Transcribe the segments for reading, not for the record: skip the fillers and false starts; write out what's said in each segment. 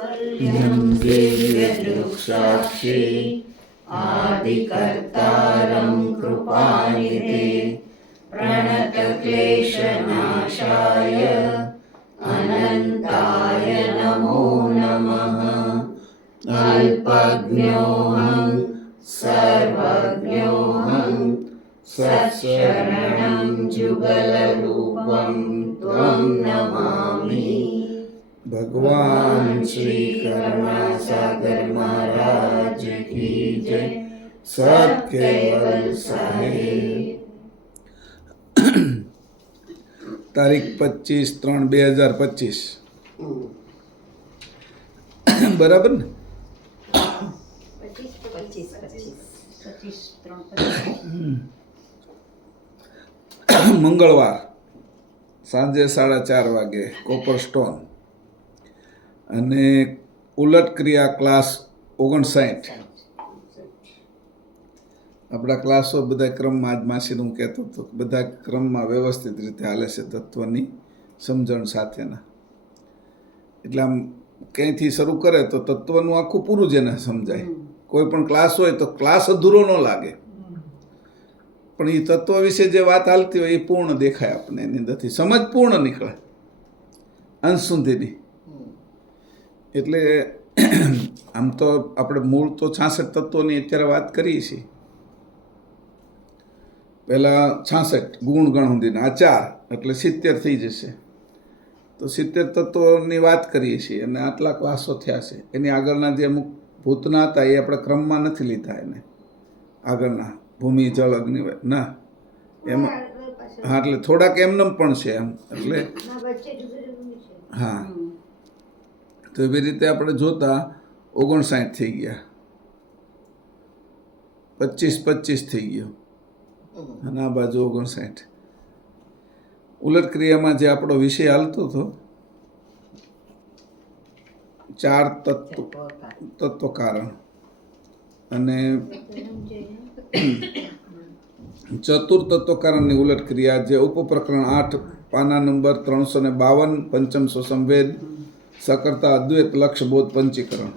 यं दिव्यदृक्साक्षी आदिकर्तारं कृपानिधे प्रणतक्लेशनाशाय अनन्ताय नमो नमः। अल्पज्ञोऽहं सर्वज्ञोऽहं सत्शरणं जुगलरूपं त्वं नमामि। भगवान श्री करुणासागर महाराज की जय। सत केवल साहेब। તારીખ 25/3/2025 બરાબર ને? 25/3/25 મંગળવાર સાંજે 4:30 વાગે કોપર સ્ટોન અને ઉલટ ક્રિયા ક્લાસ 59. આપણા ક્લાસો બધા ક્રમમાં આજ માસીનું કહેતો હતો બધા ક્રમમાં વ્યવસ્થિત રીતે હાલે છે તત્વની સમજણ સાથેના. એટલે આમ ક્યાંયથી શરૂ કરે તો તત્વનું આખું પૂરું જ એને સમજાય. કોઈ પણ ક્લાસ હોય તો ક્લાસ અધૂરો ન લાગે, પણ એ તત્વ વિશે જે વાત હાલતી હોય એ પૂર્ણ દેખાય આપણને, એની અંદરથી સમજ પૂર્ણ નીકળે અંશ સુધીની. એટલે આમ તો આપણે મૂળ તો 66 તત્વોની અત્યારે વાત કરીએ છીએ. પહેલાં 66 ગુણ ગણ સુધીના, આ 4 એટલે 70 થઈ જશે. તો 70 તત્વોની વાત કરીએ છીએ અને આટલા ક્લાસો થયા છે. એની આગળના જે અમુક ભૂતના હતા એ આપણે ક્રમમાં નથી લીધા. એને આગળના ભૂમિ જળ અગ્નિ ના એમાં હા, એટલે થોડાક એમનેમ પણ છે એમ. એટલે હા, તો એવી રીતે આપણે જોતા 59 થઈ ગયા, 25 થઈ ગયો અને આ બાજુ 59. ઉલટ ક્રિયામાં જે આપણો વિષય હાલતો હતો 4 તત્વ કારણ અને ચતુર તત્વ કારણની ઉલટ ક્રિયા, જે ઉપપ્રકરણ 8 પાના નંબર 352 પંચમસો સંવેદ સકર્તા અદ્વૈત લક્ષ્ય બોધ પંચીકરણ.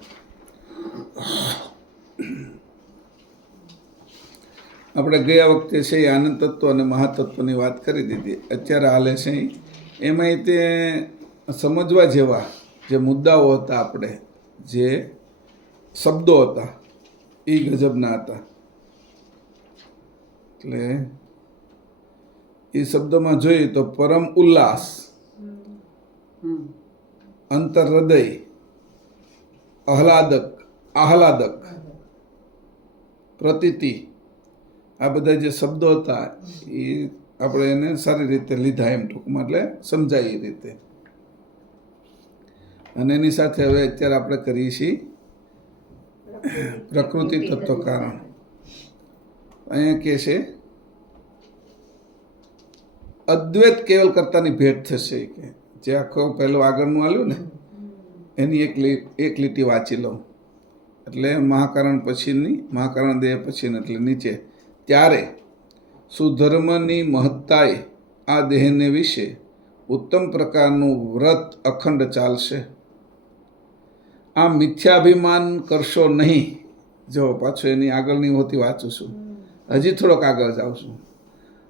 આપણે ગયા વખતે છે એ આનંદ તત્વ અને મહાતત્વની વાત કરી દીધી. અત્યારે હાલે છે એમાંય તે સમજવા જેવા જે મુદ્દાઓ હતા, આપણે જે શબ્દો હતા એ ગજબના હતા. એટલે એ શબ્દોમાં જોઈએ તો પરમ ઉલ્લાસ, અંતર હૃદય, આહલાદક, પ્રતીતિ, આ બધા જે શબ્દો હતા એ આપણે એને સારી રીતે લીધા એમ ટૂંકમાં, એટલે સમજાય એ રીતે. અને એની સાથે હવે અત્યારે આપણે કરીએ છીએ પ્રકૃતિ તત્વ કારણ. અહીંયા કે છે અદ્વૈત કેવલ કરતાની ભેટ થશે. કે જે આખો પહેલો આગળનું આલ્યું ને એની એક લીટી વાંચી લઉં. એટલે મહાકારણ પછીની, મહાકારણ દેહ પછીની એટલે નીચે. ત્યારે સુધર્મની મહત્તાએ આ દેહને વિશે ઉત્તમ પ્રકારનું વ્રત અખંડ ચાલશે. આ મિથ્યાભિમાન કરશો નહીં. જો પાછું એની આગળની હોતી વાંચું છું, હજી થોડોક આગળ જાઉં છું.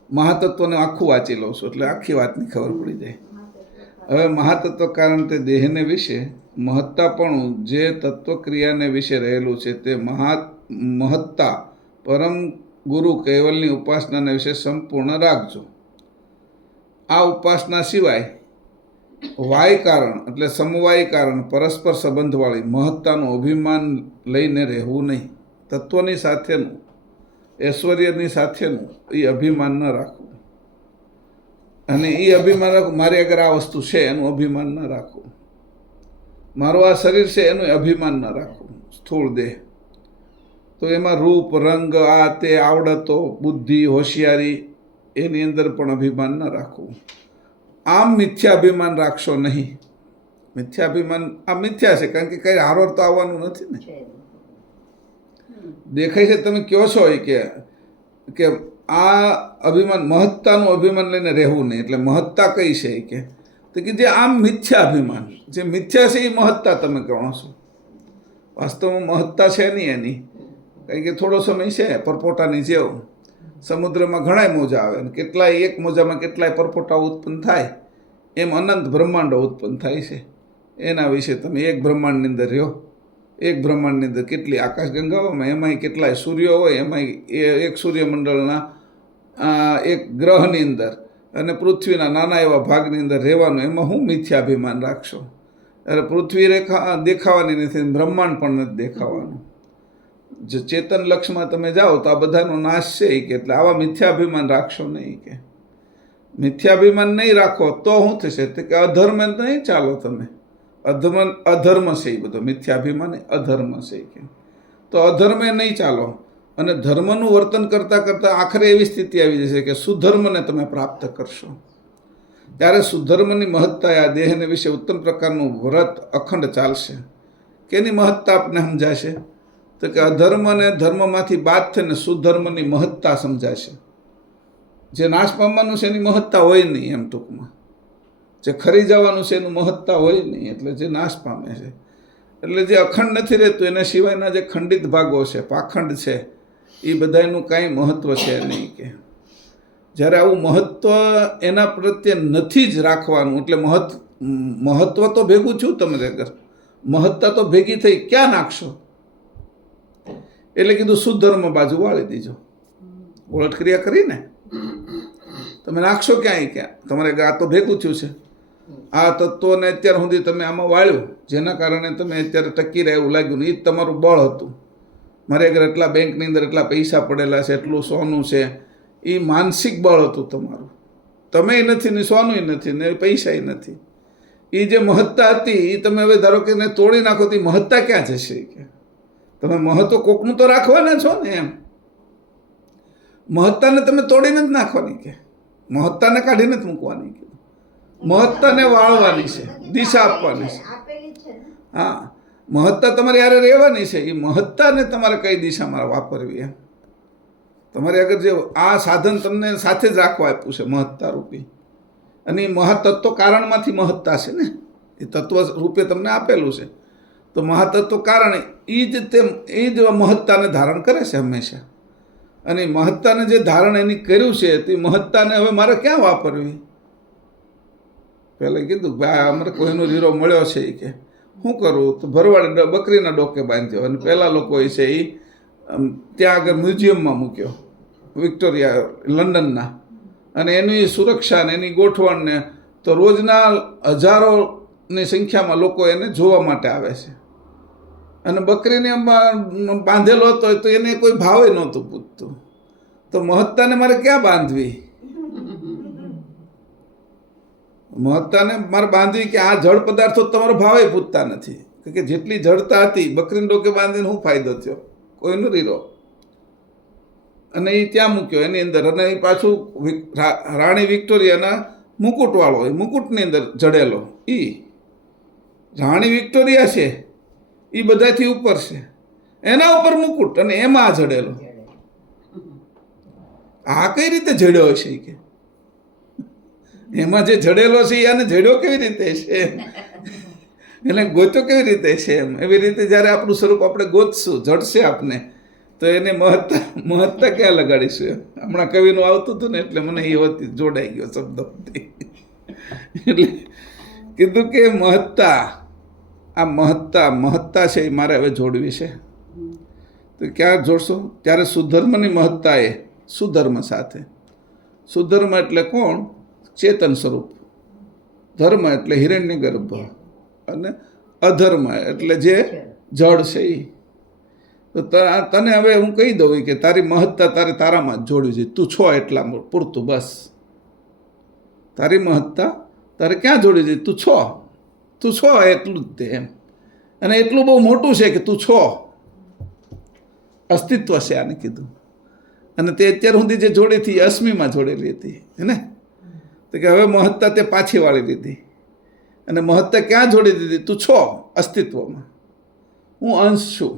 મહાતત્વને આખું વાંચી લઉં છું એટલે આખી વાતની ખબર પડી જાય. હવે મહાતત્વ કારણ તે દેહને વિશે મહત્તાપણું જે તત્વક્રિયાને વિશે રહેલું છે તે મહત્તા પરમ ગુરુ કૈવલની ઉપાસનાને વિશે સંપૂર્ણ રાખજો. આ ઉપાસના સિવાય વાય કારણ એટલે સમવાય કારણ પરસ્પર સંબંધવાળી મહત્તાનું અભિમાન લઈને રહેવું નહીં. તત્વની સાથેનું, ઐશ્વર્યની સાથેનું એ અભિમાન ન રાખવું. અને એ અભિમાન રાખવું, મારી આગળ આ વસ્તુ છે એનું અભિમાન ન રાખવું. મારું આ શરીર છે એનું અભિમાન ન રાખવું. સ્થૂળ દેહ તો એમાં રૂપ, રંગ, આ તે આવડતો, બુદ્ધિ, હોશિયારી એની અંદર પણ અભિમાન ન રાખવું. આમ મિથ્યાભિમાન રાખશો નહીં. મિથ્યાભિમાન આ મિથ્યા છે, કારણ કે કંઈ હારોર તો આવવાનું નથી ને. દેખાય છે તમે કહો છો કે આ અભિમાન, મહત્તાનું અભિમાન લઈને રહેવું નહીં. એટલે મહત્તા કઈ છે કે તો કે જે આમ મિથ્યાભિમાન, જે મિથ્યા છે એ મહત્તા તમે ગણો છો. વાસ્તવમાં મહત્તા છે નહીં એની, કારણ કે થોડો સમય છે પરપોટાની જેવું. સમુદ્રમાં ઘણાય મોજા આવે અને કેટલાય એક મોજામાં કેટલાય પરપોટાઓ ઉત્પન્ન થાય, એમ અનંત બ્રહ્માંડો ઉત્પન્ન થાય છે. એના વિશે તમે એક બ્રહ્માંડની અંદર રહ્યો, એક બ્રહ્માંડની અંદર કેટલી આકાશગંગાઓમાં એમાંય કેટલાય સૂર્યો હોય, એમાંય એક સૂર્યમંડળના એક ગ્રહની અંદર અને પૃથ્વીના નાના એવા ભાગની અંદર રહેવાનું, એમાં હું મિથ્યાભિમાન રાખશો? અરે પૃથ્વી દેખાવાની નથી, બ્રહ્માંડ પણ નથી દેખાવાનું. જે ચેતન લક્ષમાં તમે જાઓ તો આ બધાનો નાશ છે કે, એટલે આવા મિથ્યાભિમાન રાખશો નહીં કે. મિથ્યાભિમાન નહીં રાખો તો શું થશે? તો કે અધર્મ નહીં ચાલો તમે. અધર્મ છે એ બધો મિથ્યાભિમાન, અધર્મ છે કે. તો અધર્મે નહીં ચાલો અને ધર્મનું વર્તન કરતાં કરતાં આખરે એવી સ્થિતિ આવી જશે કે સુધર્મને તમે પ્રાપ્ત કરશો. ત્યારે સુધર્મની મહત્તા, આ દેહને વિશે ઉત્તમ પ્રકારનું વ્રત અખંડ ચાલશે. કેની મહત્તા આપને સમજાશે? તો કે અધર્મ અને ધર્મમાંથી બાદ થઈને સુધર્મની મહત્તા સમજાશે. જે નાશ પામવાનું છે એની મહત્તા હોય નહીં, એમ ટૂંકમાં. જે ખરી જવાનું છે એનું મહત્તા હોય નહીં, એટલે જે નાશ પામે છે. એટલે જે અખંડ નથી રહેતું એના સિવાયના જે ખંડિત ભાગો છે, પાખંડ છે, એ બધાનું કાંઈ મહત્ત્વ છે નહીં કે. જ્યારે આવું મહત્ત્વ એના પ્રત્યે નથી જ રાખવાનું, એટલે મહત્ત્વ તો ભેગું છું તમે આગળ, મહત્તા તો ભેગી થઈ ક્યાં નાખશો? એટલે કીધું સુધર્મ બાજુ વાળી દીજો. ઓળખ ક્રિયા કરીને તમે નાખશો ક્યાંય ક્યાં? તમારે આ તો ભેગું થયું છે, આ તત્વોને અત્યાર સુધી તમે આમાં વાળ્યું, જેના કારણે તમે અત્યારે ટકી રહે એવું લાગ્યું ને, એ જ તમારું બળ હતું. મારે આગળ એટલા બેંકની અંદર એટલા પૈસા પડેલા છે, એટલું સોનું છે, એ માનસિક બળ હતું તમારું. તમે નથી ને સોનું નથી ને પૈસા નથી. એ જે મહત્તા હતી એ તમે હવે ધારો કે એને તોડી નાખો તો એ મહત્તા ક્યાં જશે કે? તમે મહત્વ કોકનું તો રાખવાના છો ને એમ. મહત્તાને તમે તોડીને જ નાખવાની કે, મહત્તાને કાઢીને જ મૂકવાની કે, મહત્તાને વાળવાની છે, દિશા આપવાની છે. હા, મહત્તા તમારે યારે રહેવાની છે. એ મહત્તાને તમારે કઈ દિશામાં વાપરવી એમ. તમારે અગર જે આ સાધન તમને સાથે જ રાખવા આપ્યું છે મહત્તા રૂપી, અને એ મહાતત્વ કારણમાંથી મહત્તા છે ને, એ તત્વ રૂપે તમને આપેલું છે. તો મહાતત્વ કારણ એ જ મહત્તાને ધારણ કરે છે હંમેશા. અને મહત્તાને જે ધારણ એની કર્યું છે તે મહત્તાને હવે મારે ક્યાં વાપરવી? પહેલાં કીધું ભાઈ અમારે કોઈનો રીરો મળ્યો છે એ કે શું કરું? તો ભરવાડ બકરીના ડોકે બાંધ્યો અને પહેલાં લોકો એ છે એ ત્યાં આગળ મ્યુઝિયમમાં મૂક્યો, વિક્ટોરિયા લંડનના. અને એની સુરક્ષા ને એની ગોઠવણને તો રોજના હજારોની સંખ્યામાં લોકો એને જોવા માટે આવે છે. અને બકરીને બાંધેલો હતો તો એને કોઈ ભાવે નહોતું પૂછતું. તો મહત્તાને મારે ક્યાં બાંધવી? મહત્તાને મારે બાંધવી કે આ જળ પદાર્થો તમારો ભાવે પૂછતા નથી, કે જેટલી જડતા હતી બકરીને ડોકે બાંધીને શું ફાયદો થયો? કોઈનો રીરો. અને એ ત્યાં મૂક્યો એની અંદર. અને એ પાછું રાણી વિક્ટોરિયાના મુકુટવાળો, એ મુકુટની અંદર જડેલો. એ રાણી વિક્ટોરિયા છે એ બધાથી ઉપર છે, એના ઉપર મુકુટ અને એમાં આ જડેલો. આ કઈ રીતે જડ્યો હશે કે? એમાં જે જડેલો છે એને જડ્યો કેવી રીતે છે? એને ગોત્યો કેવી રીતે છે? એમ એવી રીતે જ્યારે આપણું સ્વરૂપ આપણે ગોતશું, જડશે આપને, તો એને મહત્તા ક્યાં લગાડીશું? હમણાં કવિનું આવતું હતું ને એટલે મને એ હોતી જોડાઈ ગયો શબ્દોથી. એટલે કીધું કે આ મહત્તા છે એ મારે હવે જોડવી છે. તો ક્યાં જોડશો? ત્યારે સુધર્મની મહત્તા એ સુધર્મ સાથે. સુધર્મ એટલે કોણ? ચેતન સ્વરૂપ. ધર્મ એટલે હિરણ્ય ગર્ભ, અને અધર્મ એટલે જે જળ છે એ. તો તને હવે હું કહી દઉં કે તારી મહત્તા તારામાં જ જોડવી છે. તું છો એટલા પૂરતું બસ. તારી મહત્તા તારે ક્યાં જોડવી છે? તું છો એટલું જ તે એમ. અને એટલું બહુ મોટું છે કે તું છો, અસ્તિત્વ છે આને કીધું. અને તે અત્યાર સુધી જે જોડી હતી અસ્મિમાં જોડેલી હતી હે. તો કે હવે મહત્તા તે પાછી વાળી લીધી. અને મહત્તા ક્યાં જોડી દીધી? તું છો અસ્તિત્વમાં. હું અંશ છું,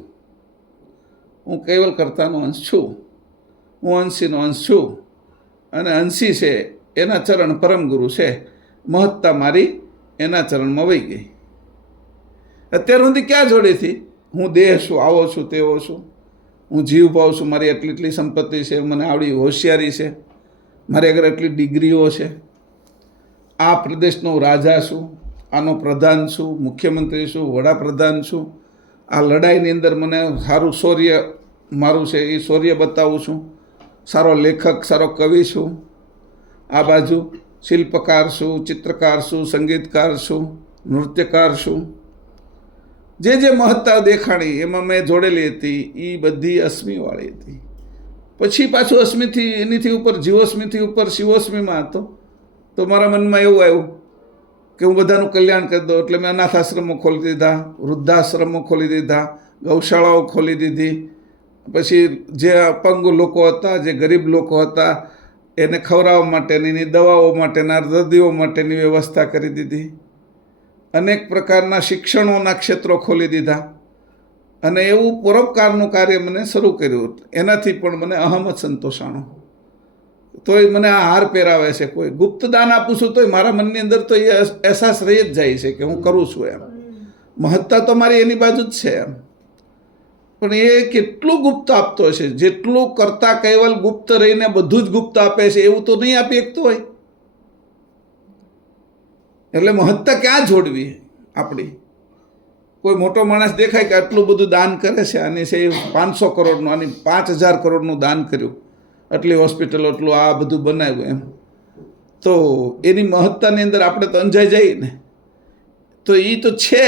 હું કેવલ કર્તાનો અંશ છું, હું અંશીનો અંશ છું. અને અંશી છે એના ચરણ પરમ ગુરુ છે. મહત્તા મારી એના ચરણમાં વહી ગઈ. અત્યાર સુધી ક્યાં જોડેથી હું દેહ છું, આવો છું, તેવો છું, હું જીવ ભાવ છું, મારી એટલી એટલી સંપત્તિ છે, મને આવડી હોશિયારી છે, મારી આગળ એટલી ડિગ્રીઓ છે, આ પ્રદેશનો રાજા છું, આનો પ્રધાન છું, મુખ્યમંત્રી છું, વડાપ્રધાન છું, આ લડાઈની અંદર મને સારું શૌર્ય મારું છે એ શૌર્ય બતાવું છું, સારો લેખક, સારો કવિ છું, આ બાજુ શિલ્પકાર છું, ચિત્રકાર છું, સંગીતકાર છું, નૃત્યકાર છું. જે મહત્તા દેખાણી એમાં મેં જોડેલી હતી એ બધી અસ્મિવાળી હતી. પછી પાછું અસ્મિથી એનીથી ઉપર જીવોસ્મિથી ઉપર શિવોસ્મીમાં હતો. તો મારા મનમાં એવું આવ્યું કે હું બધાનું કલ્યાણ કરી દઉં. એટલે મેં અનાથ આશ્રમો ખોલી દીધા, વૃદ્ધાશ્રમો ખોલી દીધા, ગૌશાળાઓ ખોલી દીધી. પછી જે અપંગ લોકો હતા, જે ગરીબ લોકો હતા, એને ખવડાવવા માટેની, એની દવાઓ માટેના, દર્દીઓ માટેની વ્યવસ્થા કરી દીધી. અનેક પ્રકારના શિક્ષણોના ક્ષેત્રો ખોલી દીધા અને એવું પરોપકારનું કાર્ય મને શરૂ કર્યું. એનાથી પણ મને અહમ જ સંતોષાણો. તોય મને આ હાર પહેરાવે છે, કોઈ ગુપ્ત દાન આપું છું તોય મારા મનની અંદર તો એ અહેસાસ રહી જ જાય છે કે હું કરું છું એમ. મહત્તા તો મારી એની બાજુ જ છે એમ. પણ એ કેટલું ગુપ્ત આપતો હશે? જેટલું કરતા કૈવલ ગુપ્ત રહીને બધું જ ગુપ્ત આપે છે એવું તો નહીં આપી શકતું હોય. એટલે મહત્તા ક્યાં જોડવી આપણી? કોઈ મોટો માણસ દેખાય કે આટલું બધું દાન કરે છે, આની છે 500 કરોડનું, આની 5000 કરોડનું દાન કર્યું, આટલી હોસ્પિટલો, એટલું આ બધું બનાવ્યું એમ, તો એની મહત્તાની અંદર આપણે તો અંજાઈ જઈએ ને. તો એ તો છે,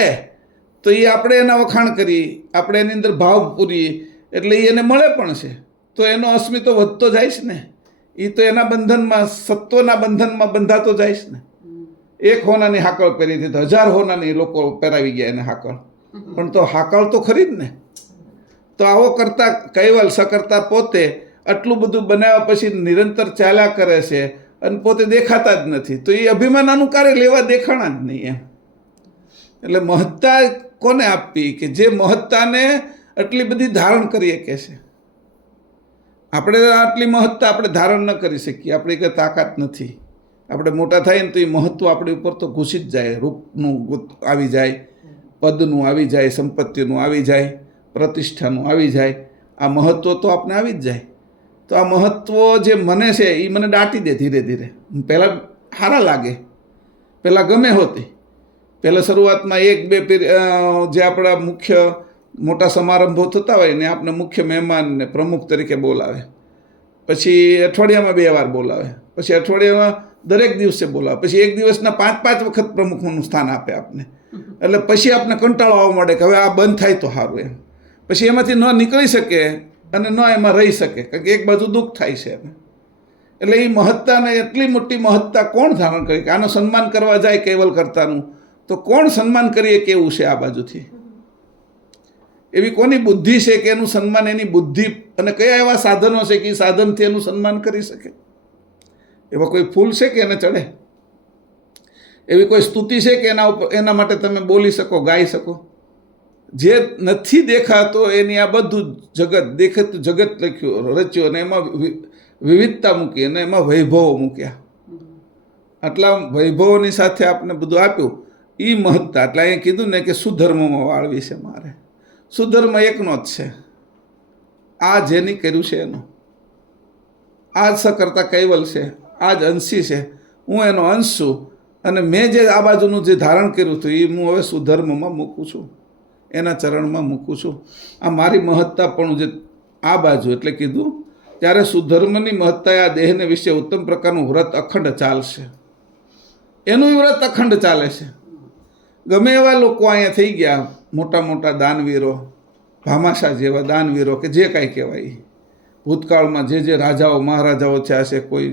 તો એ આપણે એના વખાણ કરીએ, આપણે એની અંદર ભાવ પૂરીએ એટલે એ એને મળે પણ છે. તો એનો અસ્મિત્વ વધતો જાય છે ને. એ તો એના બંધનમાં, સત્વના બંધનમાં બંધાતો જાય છે ને. એક હોનાની હાકળ પહેરી હતી તો 1000 હોનાની લોકો પહેરાવી ગયા એને હાકળ. પણ તો હાકળ તો ખરી જ ને. તો આવો કરતા કૈવલ સકર્તા પોતે આટલું બધું બનાવ્યા પછી નિરંતર ચાલ્યા કરે છે અને પોતે દેખાતા જ નથી. તો એ અભિમાનનું કાર્ય લેવા દેખાણા જ નહીં એમ. એટલે મહત્તા કોને આપવી કે જે મહત્તાને આટલી બધી ધારણ કરી શકે છે? આપણે આટલી મહત્તા આપણે ધારણ ન કરી શકીએ, આપણી કંઈ તાકાત નથી. આપણે મોટા થાય ને તો એ મહત્વ આપણી ઉપર તો ઘૂસી જ જાય. રૂપનું આવી જાય, પદનું આવી જાય, સંપત્તિનું આવી જાય, પ્રતિષ્ઠાનું આવી જાય. આ મહત્વ તો આપણે આવી જ જાય. તો આ મહત્વ જે મને છે એ મને દાટી દે ધીરે ધીરે. પહેલાં સારા લાગે, પહેલાં ગમે હોતી. પહેલાં શરૂઆતમાં 1-2 જે આપણા મુખ્ય મોટા સમારંભો થતા હોય ને આપણે મુખ્ય મહેમાનને પ્રમુખ તરીકે બોલાવે, પછી અઠવાડિયામાં 2 વાર બોલાવે, પછી અઠવાડિયામાં દરેક દિવસે બોલાવે, પછી એક દિવસના 5-5 વખત પ્રમુખનું સ્થાન આપે આપને. એટલે પછી આપણે કંટાળો આવવા માંડે કે હવે આ બંધ થાય તો સારું એમ. પછી એમાંથી ન નીકળી શકે અને ન એમાં રહી શકે, કારણ કે એક બાજુ દુઃખ થાય છે એમ. એટલે એ મહત્તાને, એટલી મોટી મહત્તા કોણ ધારણ કરે કે આનું સન્માન કરવા જાય કૈવલ કરતાનું, તો કોણ સન્માન કરીએ કેવું છે આ બાજુથી? એવી કોની બુદ્ધિ છે કે એનું સન્માન, એની બુદ્ધિ અને કયા એવા સાધનો છે કે એ સાધનથી એનું સન્માન કરી શકે? એવા કોઈ ફૂલ છે કે એને ચડે? એવી કોઈ સ્તુતિ છે કે એના માટે તમે બોલી શકો, ગાઈ શકો? જે નથી દેખાતો એની આ બધું જગત, દેખાતું જગત લખ્યું, રચ્યું અને એમાં વિવિધતા મૂકી અને એમાં વૈભવો મૂક્યા. આટલા વૈભવોની સાથે આપણે બધું આપ્યું, એ મહત્તા. એટલે અહીંયા કીધું ને કે સુધર્મમાં વાળવી છે મારે. સુધર્મ એકનો જ છે, આ જેની કર્યું છે એનો. આ જ સકર્તા કૈવલ છે, આ જ અંશી છે, હું એનો અંશ છું. અને મેં જે આ બાજુનું જે ધારણ કર્યું હતું એ હું હવે સુધર્મમાં મૂકું છું, એના ચરણમાં મૂકું છું. આ મારી મહત્તા પણ જે આ બાજુ, એટલે કીધું ત્યારે સુધર્મની મહત્તા આ દેહને વિશે ઉત્તમ પ્રકારનું વ્રત અખંડ ચાલશે. એનું વ્રત અખંડ ચાલે છે. ગમે એવા લોકો અહીંયા થઈ ગયા, મોટા મોટા દાનવીરો, ભામાશા જેવા દાનવીરો કે જે કાંઈ કહેવાય, ભૂતકાળમાં જે રાજાઓ મહારાજાઓ થયા છે, કોઈ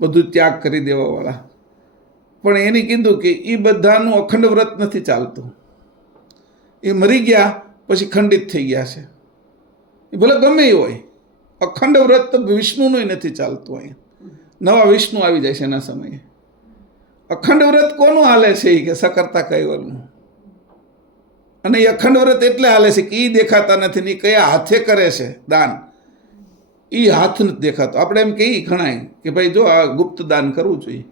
બધું ત્યાગ કરી દેવાવાળા, પણ એની કીધું કે એ બધાનું અખંડ વ્રત નથી ચાલતું. એ મરી ગયા પછી ખંડિત થઈ ગયા છે. એ ભલે ગમે એ હોય, અખંડ વ્રત તો વિષ્ણુનું નથી ચાલતું. અહીંયા નવા વિષ્ણુ આવી જાય છે એના સમયે. અખંડ વ્રત કોનું હાલે છે? એ કે સકર્તા કૈવલનું. અને એ અખંડ વ્રત એટલે હાલે છે કે એ દેખાતા નથી ને કયા હાથે કરે છે દાન, એ હાથ નથી દેખાતો. આપણે એમ કહીએ ઘણાય કે ભાઈ જો આ ગુપ્ત દાન કરવું જોઈએ,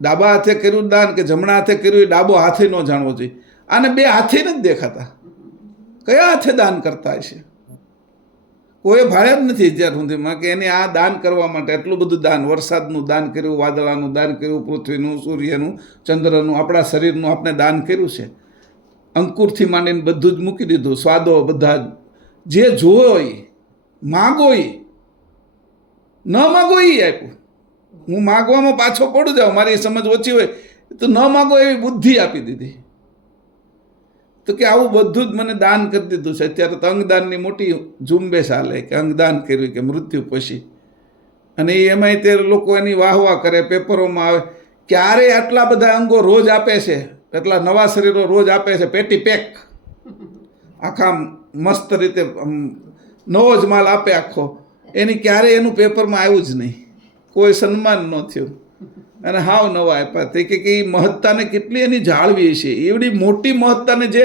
ડાબા હાથે કર્યું દાન કે જમણા હાથે કર્યું એ ડાબો હાથે ન જાણવો જોઈએ. આને બે હાથે નથી દેખાતા, કયા હાથે દાન કરતા હશે? કોઈ ભાળ્યા જ નથી અત્યાર સુધીમાં કે એને આ દાન કરવા માટે એટલું બધું દાન, વરસાદનું દાન કર્યું, વાદળાનું દાન કર્યું, પૃથ્વીનું, સૂર્યનું, ચંદ્રનું, આપણા શરીરનું આપણે દાન કર્યું છે. અંકુરથી માંડીને બધું જ મૂકી દીધું, સ્વાદો બધા જે જોયો એ, માગો એ, ન માગો એ આપ્યું. હું માગવામાં પાછો પડું જાઉં, મારી સમજ ઓછી હોય તો ન માગો એવી બુદ્ધિ આપી દીધી. તો કે આવું બધું જ મને દાન કરી દીધું છે. અત્યારે તો અંગદાનની મોટી ઝુંબેશ હાલે કે અંગદાન કર્યું કે મૃત્યુ પછી, અને એમાંય તે લોકો એની વાહ કરે, પેપરોમાં આવે. ક્યારે આટલા બધા અંગો રોજ આપે છે, એટલા નવા શરીરો રોજ આપે છે, પેટી પેક આખા મસ્ત રીતે નવો જ માલ આપે આખો. એની ક્યારેય એનું પેપરમાં આવ્યું જ નહીં, કોઈ સન્માન ન થયું, અને હાવ નવા આપ્યા. તે કે એ મહત્તાને કેટલી એની જાળવી છે, એવડી મોટી મહત્તાને જે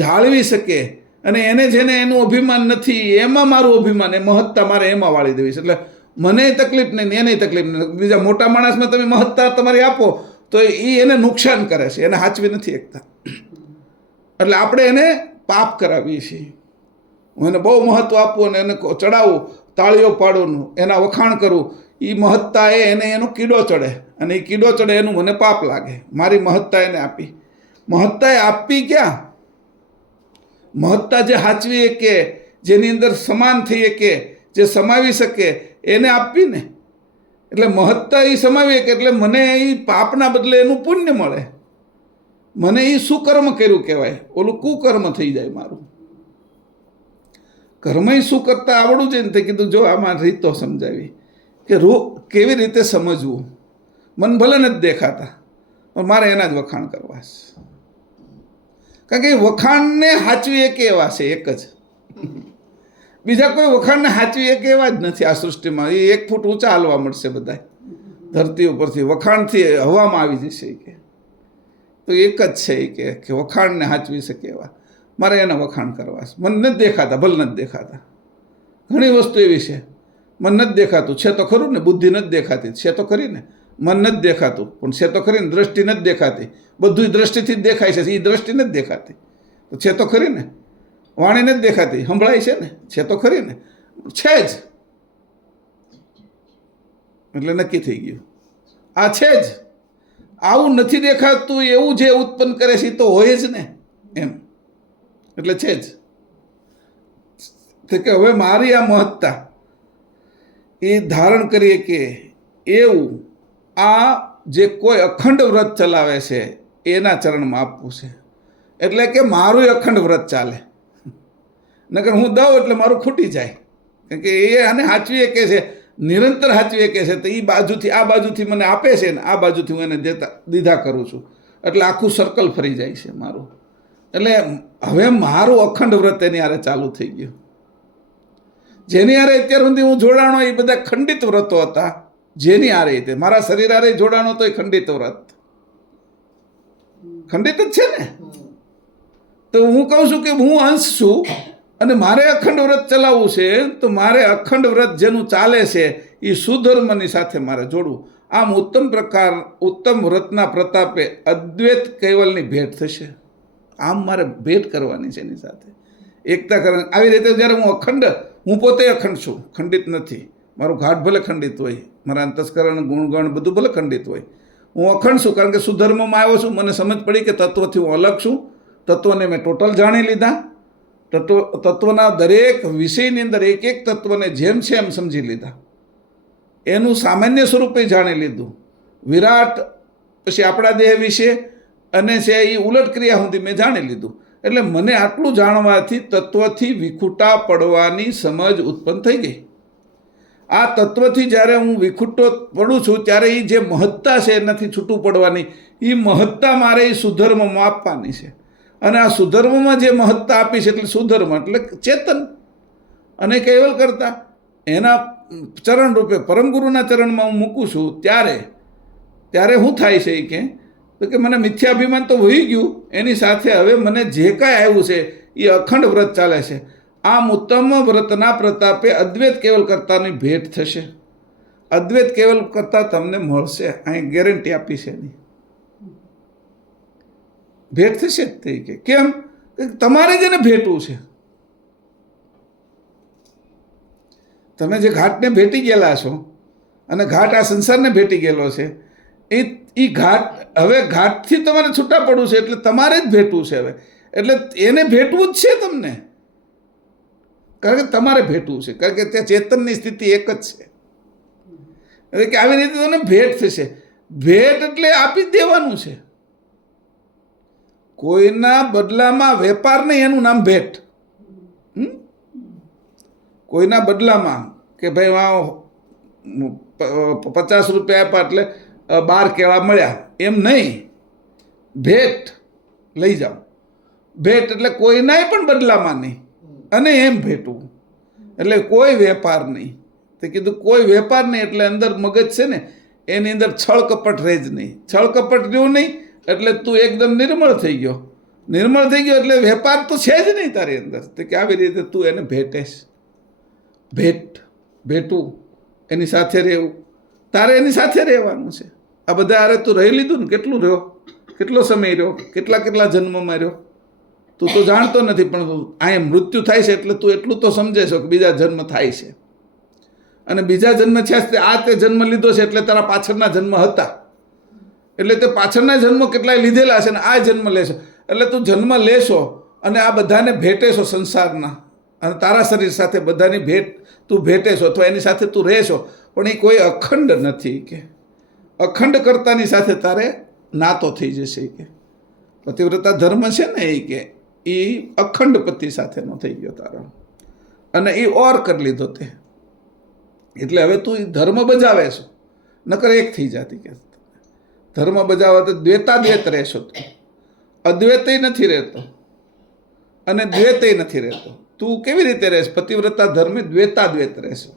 જાળવી શકે, અને એને જેને એનું અભિમાન નથી એમાં મારું અભિમાન, એ મહત્તા મારે એમાં વાળી દેવી છે. એટલે મને તકલીફ નહીં, એને તકલીફ નહીં. બીજા મોટા માણસમાં તમે મહત્તા તમારી આપો તો એ એને નુકસાન કરે છે, એને હાચવી નથી શકતા. એટલે આપણે એને પાપ કરાવીએ છીએ. હું એને બહુ મહત્વ આપવું અને એને ચડાવવું, તાળીઓ પાડવું, એના વખાણ કરું, એ મહત્તા એને એનો કીડો ચડે, અને એ કીડો ચડે એનું મને પાપ લાગે. મારી મહત્તા એને આપી. મહત્તાએ આપવી ક્યાં? મહત્તા જે હાચવી શકે, જેની અંદર સમાન થઈ શકે, જે સમાવી શકે, એને આપવી ને. એટલે મહત્તા એ સમાવી શકે, એટલે મને એ પાપના બદલે એનું પુણ્ય મળે. મને એ સુકર્મ કર્યું કહેવાય, ઓલું કુકર્મ થઈ જાય મારું. કર્મય શું કરતા આવડવું છે ને. તે કીધું જો આમાં રીતો સમજાવી કે કેવી રીતે સમજવું. મન ભલે નથી દેખાતા પણ મારે એના જ વખાણ કરવા છે, કારણ કે એ વખાણને હાચવી એક એવા છે, એક જ. બીજા કોઈ વખાણને હાચવી એક એવા જ નથી આ સૃષ્ટિમાં. એ 1 ફૂટ ઊંચા હાલવા મળશે બધા ધરતી ઉપરથી, વખાણથી હવામાં આવી જશે કે. તો એક જ છે કે વખાણને હાચવી શકે એવા મારે એના વખાણ કરવા છે. મને નથી દેખાતા, ભલે નથી દેખાતા. ઘણી વસ્તુ એવી છે મન નથી દેખાતું, છે તો ખરું ને. બુદ્ધિ નથી દેખાતી, છે તો ખરી ને. મન નથી દેખાતું પણ છે તો ખરી ને. દ્રષ્ટિ નથી દેખાતી, બધું દ્રષ્ટિથી જ દેખાય છે, એ દ્રષ્ટિ નથી દેખાતી તો છે તો ખરી ને. વાણી નથી દેખાતી, સંભળાય છે ને, છે તો ખરી ને. છે જ, એટલે નક્કી થઈ ગયું આ છે જ. આવું નથી દેખાતું એવું જે ઉત્પન્ન કરે છે એ તો હોય જ ને એમ. એટલે છે જ. કે હવે મારી આ મહત્તા એ ધારણ કરીએ કે એવું આ જે કોઈ અખંડ વ્રત ચલાવે છે એના ચરણમાં આપવું છે. એટલે કે મારું અખંડ વ્રત ચાલે, નકર હું દઉં એટલે મારું ખૂટી જાય. કારણ કે એ આને હાચવી કે છે, નિરંતર હાચવી કે છે. તો એ બાજુથી આ બાજુથી મને આપે છે ને આ બાજુથી હું એને દીધા કરું છું, એટલે આખું સર્કલ ફરી જાય છે મારું. એટલે હવે મારું અખંડ વ્રત એની હારે ચાલુ થઈ ગયું. જેની હારે અત્યાર સુધી હું જોડાણો એ બધા ખંડિત વ્રતો હતા. જેની હારે તે મારા શરીર હારે જોડાણો તો એ ખંડિત વ્રત, ખંડિત જ છે ને. તો હું કહું છું કે હું અંશ છું અને મારે અખંડ વ્રત ચલાવવું છે, તો મારે અખંડ વ્રત જેનું ચાલે છે એ સુધર્મની સાથે મારે જોડવું. આમ ઉત્તમ વ્રતના પ્રતાપે અદ્વૈત કૈવલની ભેટ થશે. આમ મારે ભેટ કરવાની છે એની સાથે, એકતા કરવાની. આવી રીતે જ્યારે હું અખંડ, હું પોતે અખંડ છું, ખંડિત નથી. મારું ઘાટ ભલે ખંડિત હોય, મારા અંતસ્કરણ ગુણગણ બધું ભલે ખંડિત હોય, હું અખંડ છું. કારણ કે સુધર્મમાં આવ્યો છું, મને સમજ પડી કે તત્વથી હું અલગ છું. તત્વને મેં ટોટલ જાણી લીધા. તત્વના દરેક વિષયની અંદર એક એક તત્વને જેમ છે એમ સમજી લીધા. એનું સામાન્ય સ્વરૂપે જાણી લીધું. વિરાટ પછી આપણા દેહ વિશે અને છે એ ઉલટ ક્રિયા સુધી મેં જાણી લીધું. એટલે મને આટલું જાણવાથી તત્વથી વિખૂટા પડવાની સમજ ઉત્પન્ન થઈ ગઈ. આ તત્વથી જ્યારે હું વિખૂટો પડું છું ત્યારે એ જે મહત્તા છે એનાથી છૂટું પડવાની, એ મહત્તા મારે એ સુધર્મમાં આપવાની છે. અને આ સુધર્મમાં જે મહત્તા આપી છે એટલે સુધર્મ એટલે ચેતન અને કૈવલ કરતા એના ચરણ રૂપે પરમગુરુના ચરણમાં હું મૂકું છું. ત્યારે શું થાય છે કે મને મિથ્યાભિમાન તો હોઈ ગયું, એની સાથે હવે મને જે કાંઈ આવ્યું છે એ અખંડ વ્રત ચાલે છે. આમ ઉત્તમ વ્રતના પ્રતાપે અદ્વૈત કેવલ કરતાની ભેટ થશે. અદ્વૈત કેવલ કરતાં તમને મળશે, અહીં ગેરંટી આપી છે નહીં. ભેટ થશે જ તે કે કેમ? તમારે જ એને ભેટવું છે. તમે જે ઘાટને ભેટી ગયેલા છો અને ઘાટ આ સંસારને ભેટી ગયેલો છે, એ ઘાટ હવે ઘાટથી તમારે છૂટા પડવું છે, એટલે તમારે જ ભેટવું છે હવે. એટલે એને ભેટવું જ છે તમને, કારણ કે તમારે ભેટવું છે, કારણ કે ત્યાં ચેતનની સ્થિતિ એક જ છે. એટલે કે આવી રીતે તમને ભેટ થશે. ભેટ એટલે આપી જ દેવાનું છે. કોઈના બદલામાં વેપાર નહીં, એનું નામ ભેટ. કોઈના બદલામાં કે ભાઈ આ 50 રૂપિયા આપ્યા એટલે 12 કેળા મળ્યા, એમ નહીં. ભેટ લઈ જાઓ. ભેટ એટલે કોઈનાય પણ બદલામાં નહીં, અને એમ ભેટવું. એટલે કોઈ વેપાર નહીં. તે કીધું કોઈ વેપાર નહીં, એટલે અંદર મગજ છે ને એની અંદર છળ કપટ રહે જ નહીં. છળ કપટ રહ્યું નહીં એટલે તું એકદમ નિર્મળ થઈ ગયો. નિર્મળ થઈ ગયો એટલે વેપાર તો છે જ નહીં તારી અંદર. તે કે આવી રીતે તું એને ભેટેશ. ભેટવું, એની સાથે રહેવું, તારે એની સાથે રહેવાનું છે. આ બધા અરે તું રહી લીધું ને, કેટલું રહ્યો, કેટલો સમય રહ્યો, કેટલા જન્મમાં રહ્યો, તું તો જાણતો નથી. પણ અહીંયા મૃત્યુ થાય છે એટલે તું એટલું તો સમજે છો કે બીજા જન્મ થાય છે, અને બીજા જન્મ છે આ તે જન્મ લીધો છે એટલે તારા પાછળના જન્મ હતા, એટલે તે પાછળના જન્મ કેટલાય લીધેલા છે ને આ જન્મ લેશો. એટલે તું જન્મ લેશો અને આ બધાને ભેટેશો સંસારના, અને તારા શરીર સાથે બધાની ભેટ તું ભેટેશો અથવા એની સાથે તું રહેશો. પણ એ કોઈ અખંડ નથી કે અખંડ કર્તાની સાથે તારે નાતો થઈ જશે કે પતિવ્રતા ધર્મ છે ને એ કે એ અખંડ પતિ સાથેનો થઈ ગયો તારો, અને એ ઓર કરી લીધો તે. એટલે હવે તું ધર્મ બજાવે છો, નકર એક થઈ જતી કે ધર્મ બજાવવા તો દ્વૈતાદ્વૈત રહેશો. તું અદ્વૈતય નથી રહેતો અને દ્વૈતય નથી રહેતો. તું કેવી રીતે રહેશ? પતિવ્રતા ધર્મે દ્વૈતાદ્વૈત રહેશો.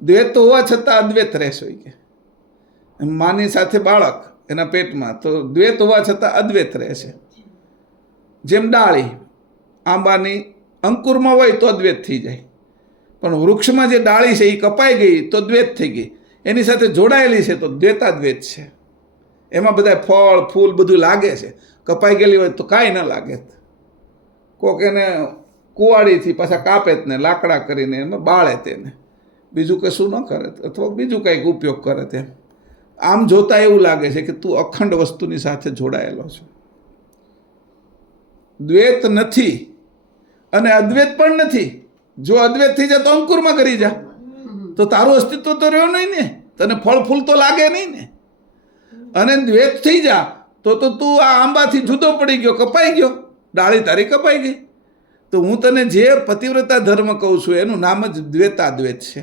દ્વૈત હોવા છતાં અદ્વૈત રહેશો કે માની સાથે બાળક એના પેટમાં, તો દ્વૈત હોવા છતાં અદ્વૈત રહેશે. જેમ ડાળી આંબાની અંકુરમાં હોય તો અદ્વૈત થઈ જાય, પણ વૃક્ષમાં જે ડાળી છે એ કપાઈ ગઈ તો દ્વૈત થઈ ગઈ. એની સાથે જોડાયેલી છે તો દ્વૈતાદ્વૈત છે. એમાં બધા ફળ ફૂલ બધું લાગે છે. કપાઈ ગયેલી હોય તો કાંઈ ન લાગે. કોક એને કુવાડીથી પાછા કાપે જ ને લાકડા કરીને એમાં બાળે તેને, બીજું કશું ન કરે, અથવા બીજું કંઈક ઉપયોગ કરે તેમ. આમ જોતાં એવું લાગે છે કે તું અખંડ વસ્તુની સાથે જોડાયેલો છે. દ્વૈત નથી અને અદ્વૈત પણ નથી. જો અદ્વૈત થઈ જાય તો અંકુરમાં કરી જા, તો તારું અસ્તિત્વ તો રહ્યો નહીં ને, તને ફળ ફૂલ તો લાગે નહીં ને. અને દ્વૈત થઈ જા તો તું આ આંબાથી જુદો પડી ગયો, કપાઈ ગયો, ડાળી તારી કપાઈ ગઈ. તો હું તને જે પતિવ્રતા ધર્મ કહું છું એનું નામ જ દ્વૈતાદ્વૈત છે.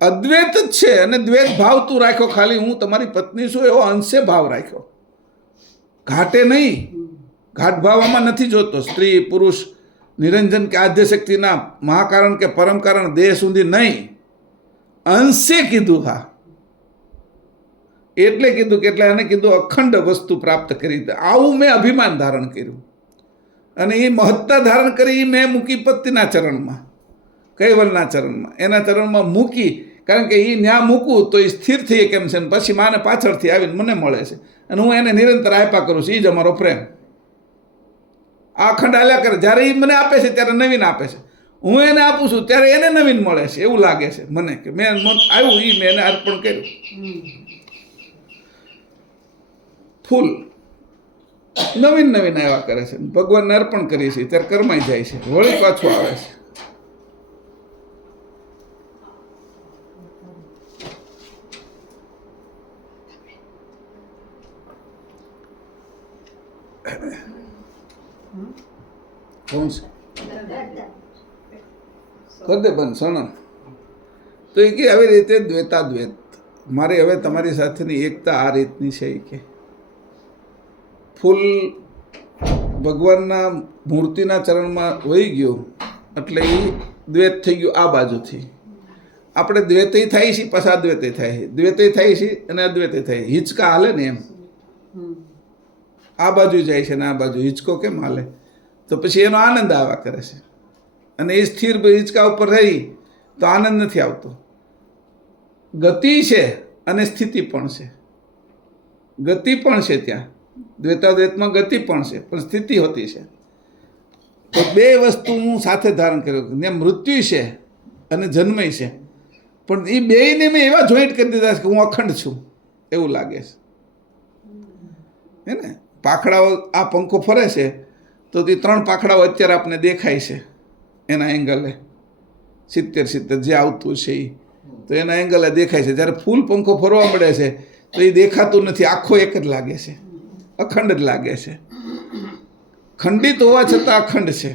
અદ્વૈત જ છે, અને દ્વૈત ભાવ તું રાખ્યો. ખાલી હું તમારી પત્ની છું એવો અંશે ભાવ રાખ્યો, ઘાટે નહીં. ઘાટ ભાવ આમાં નથી જોતો. સ્ત્રી પુરુષ નિરંજન કે આદ્ય શક્તિના મહાકારણ કે પરમ કારણ દેહ સુધી નહીં, અંશે કીધું. હા, એટલે કીધું કે એટલે એને કીધું અખંડ વસ્તુ પ્રાપ્ત કરી. આવું મેં અભિમાન ધારણ કર્યું, અને એ મહત્તા ધારણ કરી મેં મૂકી પતિના ચરણમાં, કૈવલના ચરણમાં, એના ચરણમાં મૂકી. કારણ કે એ ન્યા મૂકું તો એ સ્થિર થઈ કેમ છે, પછી માને પાછળથી આવીને મને મળે છે, અને હું એને નિરંતર આપ્યા કરું છું. એ જ અમારો પ્રેમ. આ અખંડ હાલ્યા કરે. જ્યારે એ મને આપે છે ત્યારે નવીન આપે છે, હું એને આપું છું ત્યારે એને નવીન મળે છે. એવું લાગે છે મને કે મેં આવ્યું એ મેં એને અર્પણ કર્યું. ફૂલ નવીન આવ્યા કરે છે, ભગવાનને અર્પણ કરીએ છીએ ત્યારે કરમાઈ જાય છે, વળી પાછું આવે છે. કોણ છે? કર દે બંધ સણમ. તો એ કે આવી રીતે દ્વૈતાદ્વૈત મારે હવે તમારી સાથેની એકતા આ રીતની છે. કે ફૂલ ભગવાનના મૂર્તિના ચરણમાં વહી ગયું એટલે એ દ્વૈત થઈ ગયું. આ બાજુથી આપણે દ્વૈતય થાય છે, પછી અદ્વૈતય થાય છે, દ્વૈતય થાય છે અને અદ્વૈતય થાય. હિંચકા હાલે ને એમ, આ બાજુ જાય છે ને આ બાજુ હિંચકો કેમ હાલે? તો પછી એનો આનંદ આવ્યા કરે છે, અને એ સ્થિર હિંચકા ઉપર રહી તો આનંદ નથી આવતો. ગતિ છે અને સ્થિતિ પણ છે. ગતિ પણ છે ત્યાં, દ્વૈતાદ્વૈતમાં ગતિ પણ છે, પણ સ્થિતિ હોતી છે. તો બે વસ્તુ હું સાથે ધારણ કર્યો, ત્યાં મૃત્યુ છે અને જન્મય છે, પણ એ બેયને મેં એવા જોઈન્ટ કરી દીધા છે કે હું અખંડ છું એવું લાગે છે. હે ને, પાંખડાઓ, આ પંખો ફરે છે તો તે 3 પાંખડાઓ અત્યારે આપને દેખાય છે એના એંગલે 70 જે આવતું છે એ, તો એના એંગલે દેખાય છે. જ્યારે ફૂલ પંખો ફરવા મળે છે તો એ દેખાતું નથી, આખો એક જ લાગે છે, અખંડ જ લાગે છે. ખંડિત હોવા છતાં અખંડ છે,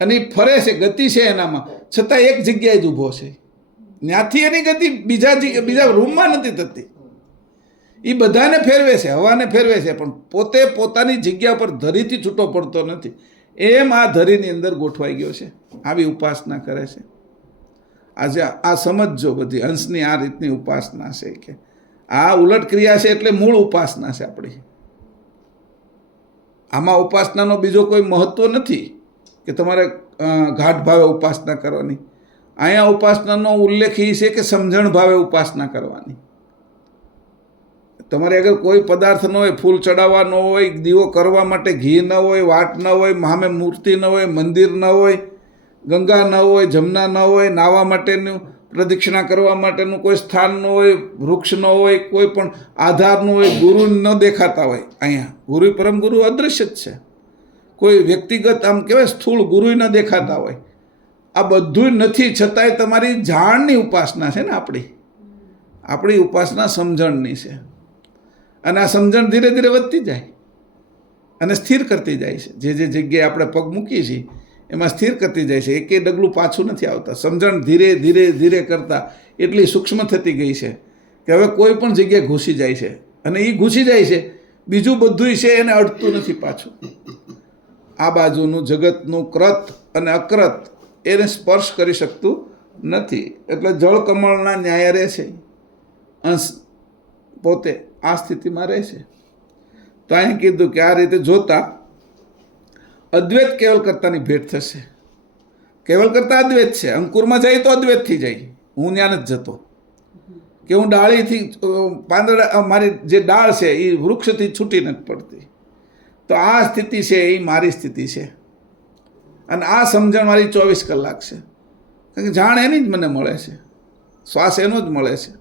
અને એ ફરે છે, ગતિ છે એનામાં, છતાં એક જગ્યાએ જ ઊભો છે. ત્યાંથી એની ગતિ બીજા રૂમમાં નથી થતી. એ બધાને ફેરવે છે, હવાને ફેરવે છે, પણ પોતે પોતાની જગ્યા પર ધરીથી છૂટો પડતો નથી. એમ આ ધરીની અંદર ગોઠવાઈ ગયો છે. આવી ઉપાસના કરે છે. આજે આ સમજજો, બધી અંશની આ રીતની ઉપાસના છે કે આ ઉલટ ક્રિયા છે, એટલે મૂળ ઉપાસના છે આપણી. આમાં ઉપાસનાનો બીજો કોઈ મહત્વ નથી કે તમારે ઘાટ ભાવે ઉપાસના કરવાની. અહીંયા ઉપાસનાનો ઉલ્લેખ એ છે કે સમજણ ભાવે ઉપાસના કરવાની. તમારે અગર કોઈ પદાર્થ ન હોય, ફૂલ ચડાવવા ન હોય, દીવો કરવા માટે ઘી ન હોય, વાટ ન હોય, સામે મૂર્તિ ન હોય, મંદિર ન હોય, ગંગા ન હોય, જમના ન હોય, નાહવા માટેનું, પ્રદક્ષિણા કરવા માટેનું કોઈ સ્થાન ન હોય, વૃક્ષ ન હોય, કોઈ પણ આધાર ન હોય, ગુરુ ન દેખાતા હોય. અહીંયા ગુરુ, પરમ ગુરુ અદૃશ્ય જ છે. કોઈ વ્યક્તિગત આમ કહેવાય સ્થૂળ ગુરુ ન દેખાતા હોય. આ બધું નથી, છતાંય તમારી જાણની ઉપાસના છે ને આપણી ઉપાસના સમજણની છે. અને આ સમજણ ધીરે ધીરે વધતી જાય અને સ્થિર કરતી જાય છે. જે જગ્યાએ આપણે પગ મૂકીએ છીએ એમાં સ્થિર કરતી જાય છે. એકે ડગલું પાછું નથી આવતા. સમજણ ધીરે ધીરે ધીરે કરતાં એટલી સૂક્ષ્મ થતી ગઈ છે કે હવે કોઈ પણ જગ્યાએ ઘૂસી જાય છે, અને એ ઘૂસી જાય છે, બીજું બધું છે એને અડતું નથી પાછું. આ બાજુનું જગતનું કૃત અને અકૃત એને સ્પર્શ કરી શકતું નથી. એટલે જળકમળના ન્યાય રહે છે. અંશ પોતે આ સ્થિતિમાં રહે છે. તો અહીં કીધું કે આ રીતે જોતા અદ્વૈત કેવલ કરતાની ભેટ થશે. કેવલ કરતા અદ્વૈત છે. અંકુરમાં જાય તો અદ્વૈત થઈ જાય. હું ત્યાં નથી જતો કે હું ડાળીથી પાંદડા, મારી જે ડાળ છે એ વૃક્ષથી છૂટી નથી પડતી. તો આ સ્થિતિ છે એ મારી સ્થિતિ છે, અને આ સમજણ મારી 24 કલાક છે. કારણ કે જાણ એની જ મને મળે છે, શ્વાસ એનો જ મળે છે,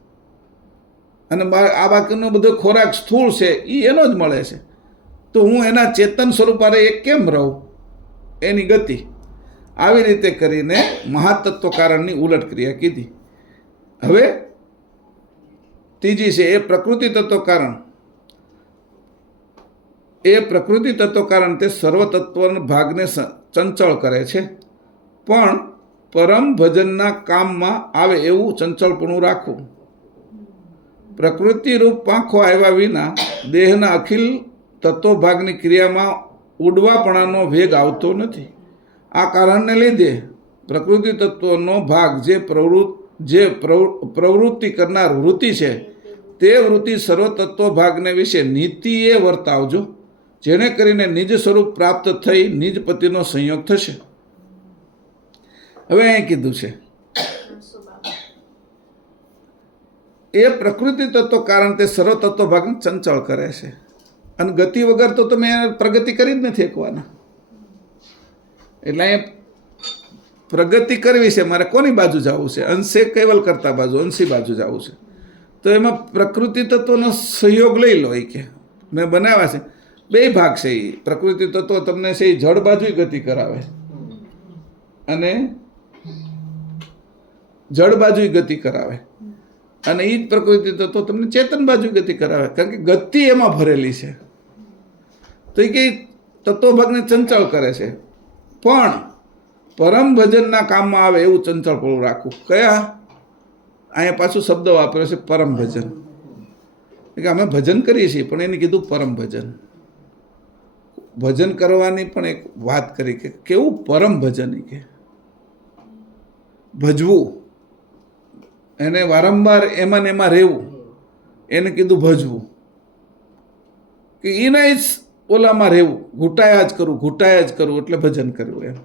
અને આ બાકીનો બધો ખોરાક સ્થૂળ છે એ એનો જ મળે છે. તો હું એના ચેતન સ્વરૂપારે એક કેમ રહું, એની ગતિ. આવી રીતે કરીને મહાતત્વ કારણની ઉલટ ક્રિયા કીધી. હવે ત્રીજી છે એ પ્રકૃતિ તત્વ કારણ. એ પ્રકૃતિ તત્વ કારણ તે સર્વ તત્વના ભાગને ચંચળ કરે છે, પણ પરમ ભજનના કામમાં આવે એવું ચંચળપણું રાખવું. પ્રકૃતિરૂપ પાંખો આવ્યા વિના દેહના અખિલ તત્વભાગની ક્રિયામાં ઉડવાપણાનો વેગ આવતો નથી. આ કારણને લીધે પ્રકૃતિ તત્વનો ભાગ જે પ્રવૃત્તિ કરનાર વૃત્તિ છે, તે વૃત્તિ સર્વ તત્વ ભાગને વિશે નીતિએ વર્તાવજો, જેને કરીને નિજ સ્વરૂપ પ્રાપ્ત થઈ નિજ પતિનો સંયોગ થશે. હવે અહીં કીધું છે એ પ્રકૃતિ તત્વ કારણ તે સર્વ તત્વ ભાગને ચંચળ કરે છે, અને ગતિ વગર તો તમે પ્રગતિ કરી જ નથી શકવાના. એટલે અહીંયા પ્રગતિ કરવી છે, મારે કોની બાજુ જવું છે? અંશે કેવલ કરતા બાજુ, અંશી બાજુ જવું છે. તો એમાં પ્રકૃતિ તત્વનો સહયોગ લઈ લો. એ કે મેં બનાવ્યા છે બે ભાગ છે. એ પ્રકૃતિ તત્વ તમને છે એ જળ બાજુ ગતિ કરાવે, અને જળ બાજુ ગતિ કરાવે, અને એ જ પ્રકૃતિ તત્વ તમને ચેતન બાજુ ગતિ કરાવે. કારણ કે ગતિ એમાં ભરેલી છે. તો એ કે તત્વભાગને ચંચળ કરે છે, પણ પરમ ભજનના કામમાં આવે એવું ચંચળપણું રાખવું. કયા? અહીંયા પાછું શબ્દ વાપર્યો છે પરમ ભજન. કે અમે ભજન કરીએ છીએ, પણ એને કીધું પરમ ભજન. ભજન કરવાની પણ એક વાત કરી કે કેવું પરમ ભજન, કે ભજવું, એને વારંવાર એમાં ને એમાં રહેવું, એને કીધું ભજવું. કે એના જ ઓલામાં રહેવું, ઘૂંટાયા જ કરું એટલે ભજન કરવું. એમ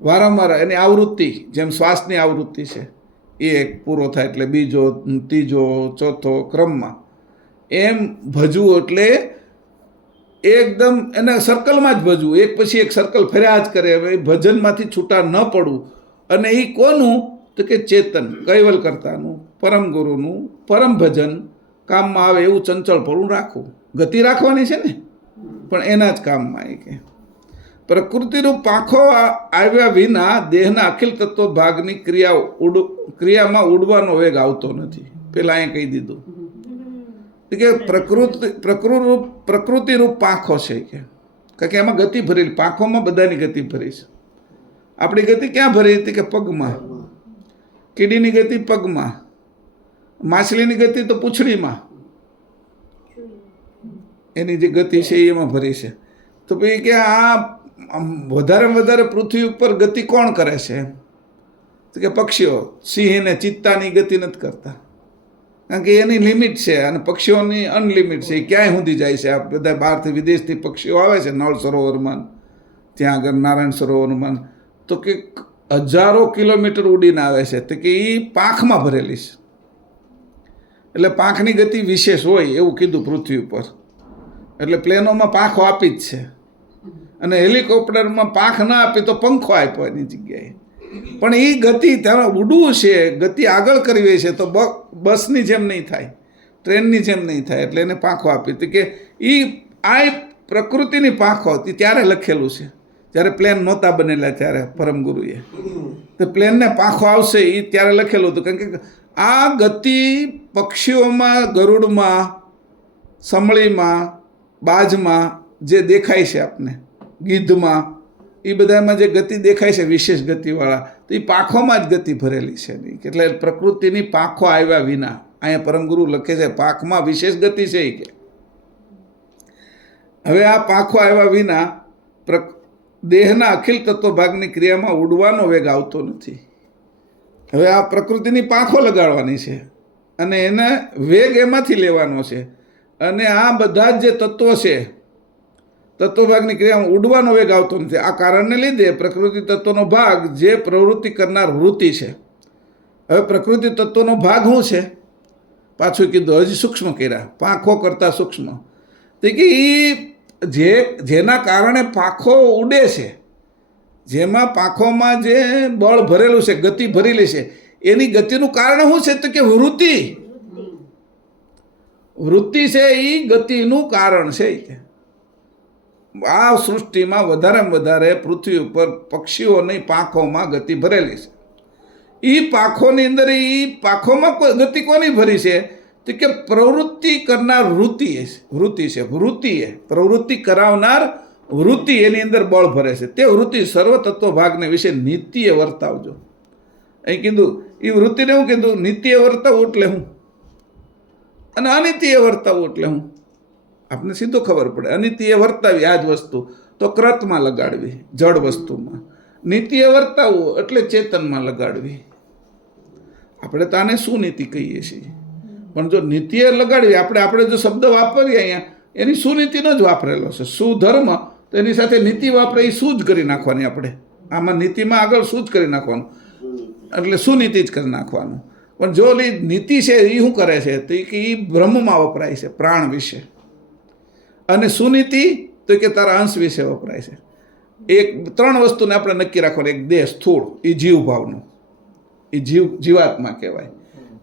વારંવાર એની આવૃત્તિ, જેમ શ્વાસની આવૃત્તિ છે, એક પૂરો થાય એટલે બીજો, ત્રીજો, ચોથો ક્રમમાં, એમ ભજવું એટલે એકદમ એને સર્કલમાં જ ભજવું, એક પછી એક સર્કલ ફર્યા જ કરે. હવે ભજનમાંથી છૂટા ન પડવું. અને એ કોનું? તો કે ચેતન, કૈવલ કરતાનું, પરમ ગુરુનું, પરમ ભજન કામમાં આવે એવું ચંચળપણું રાખવું. ગતિ રાખવાની છે ને, પણ એના જ કામમાં. એ કે પ્રકૃતિરૂપ પાંખો આવ્યા વિના દેહના અખિલ તત્વ ભાગની ક્રિયામાં ઉડવાનો વેગ આવતો નથી. પેલા અહીંયા કહી દીધું કે પ્રકૃતિરૂપ પાંખો છે કે, કારણ કે એમાં ગતિ ભરેલી, પાંખોમાં બધાની ગતિ ભરી છે. આપણી ગતિ ક્યાં ભરી હતી? કે પગમાં. કીડીની ગતિ પગમાં, માછલીની ગતિ તો પૂંછડીમાં, એની જે ગતિ છે એમાં ભરી છે. તો પછી કે આ વધારે વધારે પૃથ્વી ઉપર ગતિ કોણ કરે છે? તો કે પક્ષીઓ. સિંહ ને ચિત્તાની ગતિ નથી કરતા, કારણ કે એની લિમિટ છે, અને પક્ષીઓની અનલિમિટ છે. એ ક્યાંય સુધી જાય છે. આ બધા બહારથી વિદેશથી પક્ષીઓ આવે છે નળ સરોવરમાં, ત્યાં આગળ નારાયણ સરોવરમાં, તો કે હજારો કિલોમીટર ઉડીને આવે છે. તો કે એ પાંખમાં ભરેલી છે. એટલે પાંખની ગતિ વિશેષ હોય એવું કીધું પૃથ્વી ઉપર. એટલે પ્લેનોમાં પાંખો આપી જ છે, અને હેલિકોપ્ટરમાં પાંખ ના આપી તો પંખો આપ્યો એની જગ્યાએ. પણ એ ગતિ ત્યાં ઉડવું છે, ગતિ આગળ કરવી છે, તો બસની જેમ નહીં થાય, ટ્રેનની જેમ નહીં થાય. એટલે એને પાંખો આપી. તો કે આ પ્રકૃતિની પાંખો હતી ત્યારે લખેલું છે, જ્યારે પ્લેન નહોતા બનેલા ત્યારે પરમ ગુરુએ. તો પ્લેનને પાંખો આવશે એ ત્યારે લખેલું હતું. કારણ કે આ ગતિ પક્ષીઓમાં, ગરુડમાં, સમળીમાં, બાજમાં જે દેખાય છે આપને, ગીધમાં, એ બધામાં જે ગતિ દેખાય છે વિશેષ ગતિવાળા, તો એ પાંખોમાં જ ગતિ ભરેલી છે નહીં. એટલે પ્રકૃતિની પાંખો આવ્યા વિના, અહીંયા પરમગુરુ લખે છે પાંખમાં વિશેષ ગતિ છે. એ કે હવે આ પાંખો આવ્યા વિના દેહના અખિલ તત્વ ભાગની ક્રિયામાં ઉડવાનો વેગ આવતો નથી. હવે આ પ્રકૃતિની પાંખો લગાડવાની છે, અને એને વેગ એમાંથી લેવાનો છે. અને આ બધા જ જે તત્વો છે, તત્વભાગની ક્રિયામાં ઉડવાનો વેગ આવતો નથી. આ કારણને લીધે પ્રકૃતિ તત્વનો ભાગ જે પ્રવૃત્તિ કરનાર વૃત્તિ છે. હવે પ્રકૃતિ તત્વનો ભાગ શું છે? પાછું કીધું, હજી સૂક્ષ્મ કર્યા, પાંખો કરતાં સૂક્ષ્મ. તો કે જેના કારણે પાંખો ઉડે છે, જેમાં પાંખોમાં જે બળ ભરેલું છે, ગતિ ભરેલી છે, એની ગતિનું કારણ શું છે? તો કે વૃત્તિ. વૃત્તિ છે એ ગતિનું કારણ છે. આ સૃષ્ટિમાં વધારેમાં વધારે પૃથ્વી ઉપર પક્ષીઓની પાંખોમાં ગતિ ભરેલી છે. એ પાંખોની અંદર એ પાંખોમાં ગતિ કોની ભરી છે? તો કે પ્રવૃત્તિ કરનાર વૃત્તિ છે. પ્રવૃત્તિ કરાવનાર વૃત્તિ, એની અંદર બળ ભરે છે. તે વૃત્તિ સર્વ તત્વ ભાગને વિશે નિત્ય વર્તાવજો. અહીં કીધું એ વૃત્તિને હું કીધું, નિત્ય વર્તાવવું એટલે હું, અને અનિત્ય વર્તાવવું એટલે હું. આપને સીધો ખબર પડે. અનિત્ય વર્તાવી આ જ વસ્તુ તો ક્રતમાં લગાડવી, જડ વસ્તુમાં. નિત્ય વર્તાવવું એટલે ચેતનમાં લગાડવી. આપણે તો આને સુનીતિ કહીએ છીએ, પણ જો નિત્ય લગાડવી, આપણે જો શબ્દ વાપરીએ અહીંયા, એની સુનીતિનો જ વાપરેલો છે. સુધર્મ, તો એની સાથે નીતિ વાપરે, એ શું જ કરી નાખવાની. આપણે આમાં નીતિમાં આગળ શું જ કરી નાખવાનું, એટલે સુનીતિ જ કરી નાખવાનું. પણ જો નીતિ છે એ શું કરે છે? તો એ બ્રહ્મમાં વપરાય છે, પ્રાણ વિશે. અને સુનીતિ તો કે તારા અંશ વિશે વપરાય છે. ત્રણ વસ્તુને આપણે નક્કી રાખવાનું. એક દેહ સ્થૂળ, એ જીવ ભાવનું, એ જીવાત્મા કહેવાય.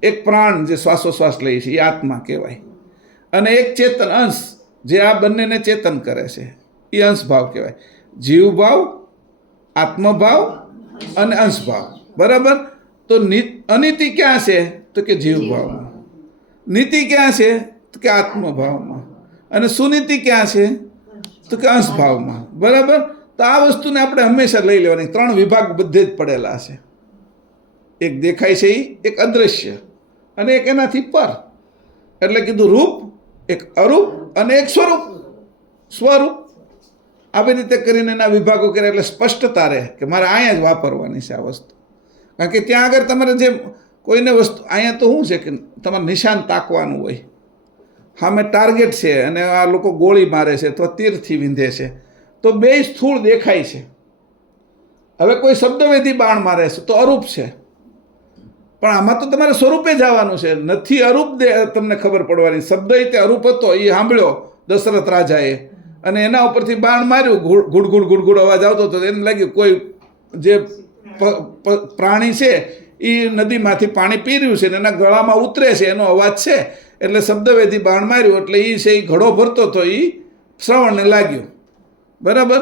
એક પ્રાણ જે શ્વાસોશ્વાસ લે છે, એ આત્મા કહેવાય. અને એક ચેતન અંશ, જે આ બંનેને ચેતન કરે છે, એ અંશ ભાવ કહેવાય. જીવ ભાવ, આત્મભાવ અને અંશ ભાવ. બરાબર? તો અનિતિ ક્યાં છે? તો કે જીવ ભાવમાં. નીતિ ક્યાં છે? તો કે આત્મભાવમાં. અને સુનીતિ ક્યાં છે? તો કે અંશ ભાવમાં. બરાબર? તો આ વસ્તુને આપણે હંમેશા લઈ લેવાની. ત્રણ વિભાગ બધે જ પડેલા છે. એક દેખાય છે, એક અદૃશ્ય, અને એક એનાથી પર. એટલે કીધું રૂપ, એક અરૂપ, અને એક સ્વરૂપ. આવી રીતે કરીને એના વિભાગો કર્યા એટલે સ્પષ્ટતા રહે કે મારે અહીંયા જ વાપરવાની છે આ વસ્તુ. કારણ કે ત્યાં આગળ તમારે જે કોઈને વસ્તુ, અહીંયા તો શું છે કે તમારે નિશાન તાકવાનું હોય. સામે ટાર્ગેટ છે અને આ લોકો ગોળી મારે છે, તો તીરથી વિંધે છે, તો બે સ્થૂળ દેખાય છે. હવે કોઈ શબ્દવેધી બાણ મારે છે તો અરૂપ છે, પણ આમાં તો તમારે સ્વરૂપે જવાનું છે, નથી અરૂપ તમને ખબર પડવાની. શબ્દ તે અરૂપ હતો એ સાંભળ્યો દશરથ રાજાએ, અને એના ઉપરથી બાણ માર્યું, ગુડગુડ ગુડગુડ અવાજ આવતો હતો. એને લાગ્યું કોઈ જે પ્રાણી છે એ નદીમાંથી પાણી પી રહ્યું છે ને એના ગળામાં ઉતરે છે, એનો અવાજ છે, એટલે શબ્દવેધી બાણ માર્યું. એટલે એ છે એ ઘડો ભરતો હતો, એ શ્રવણને લાગ્યું. બરાબર.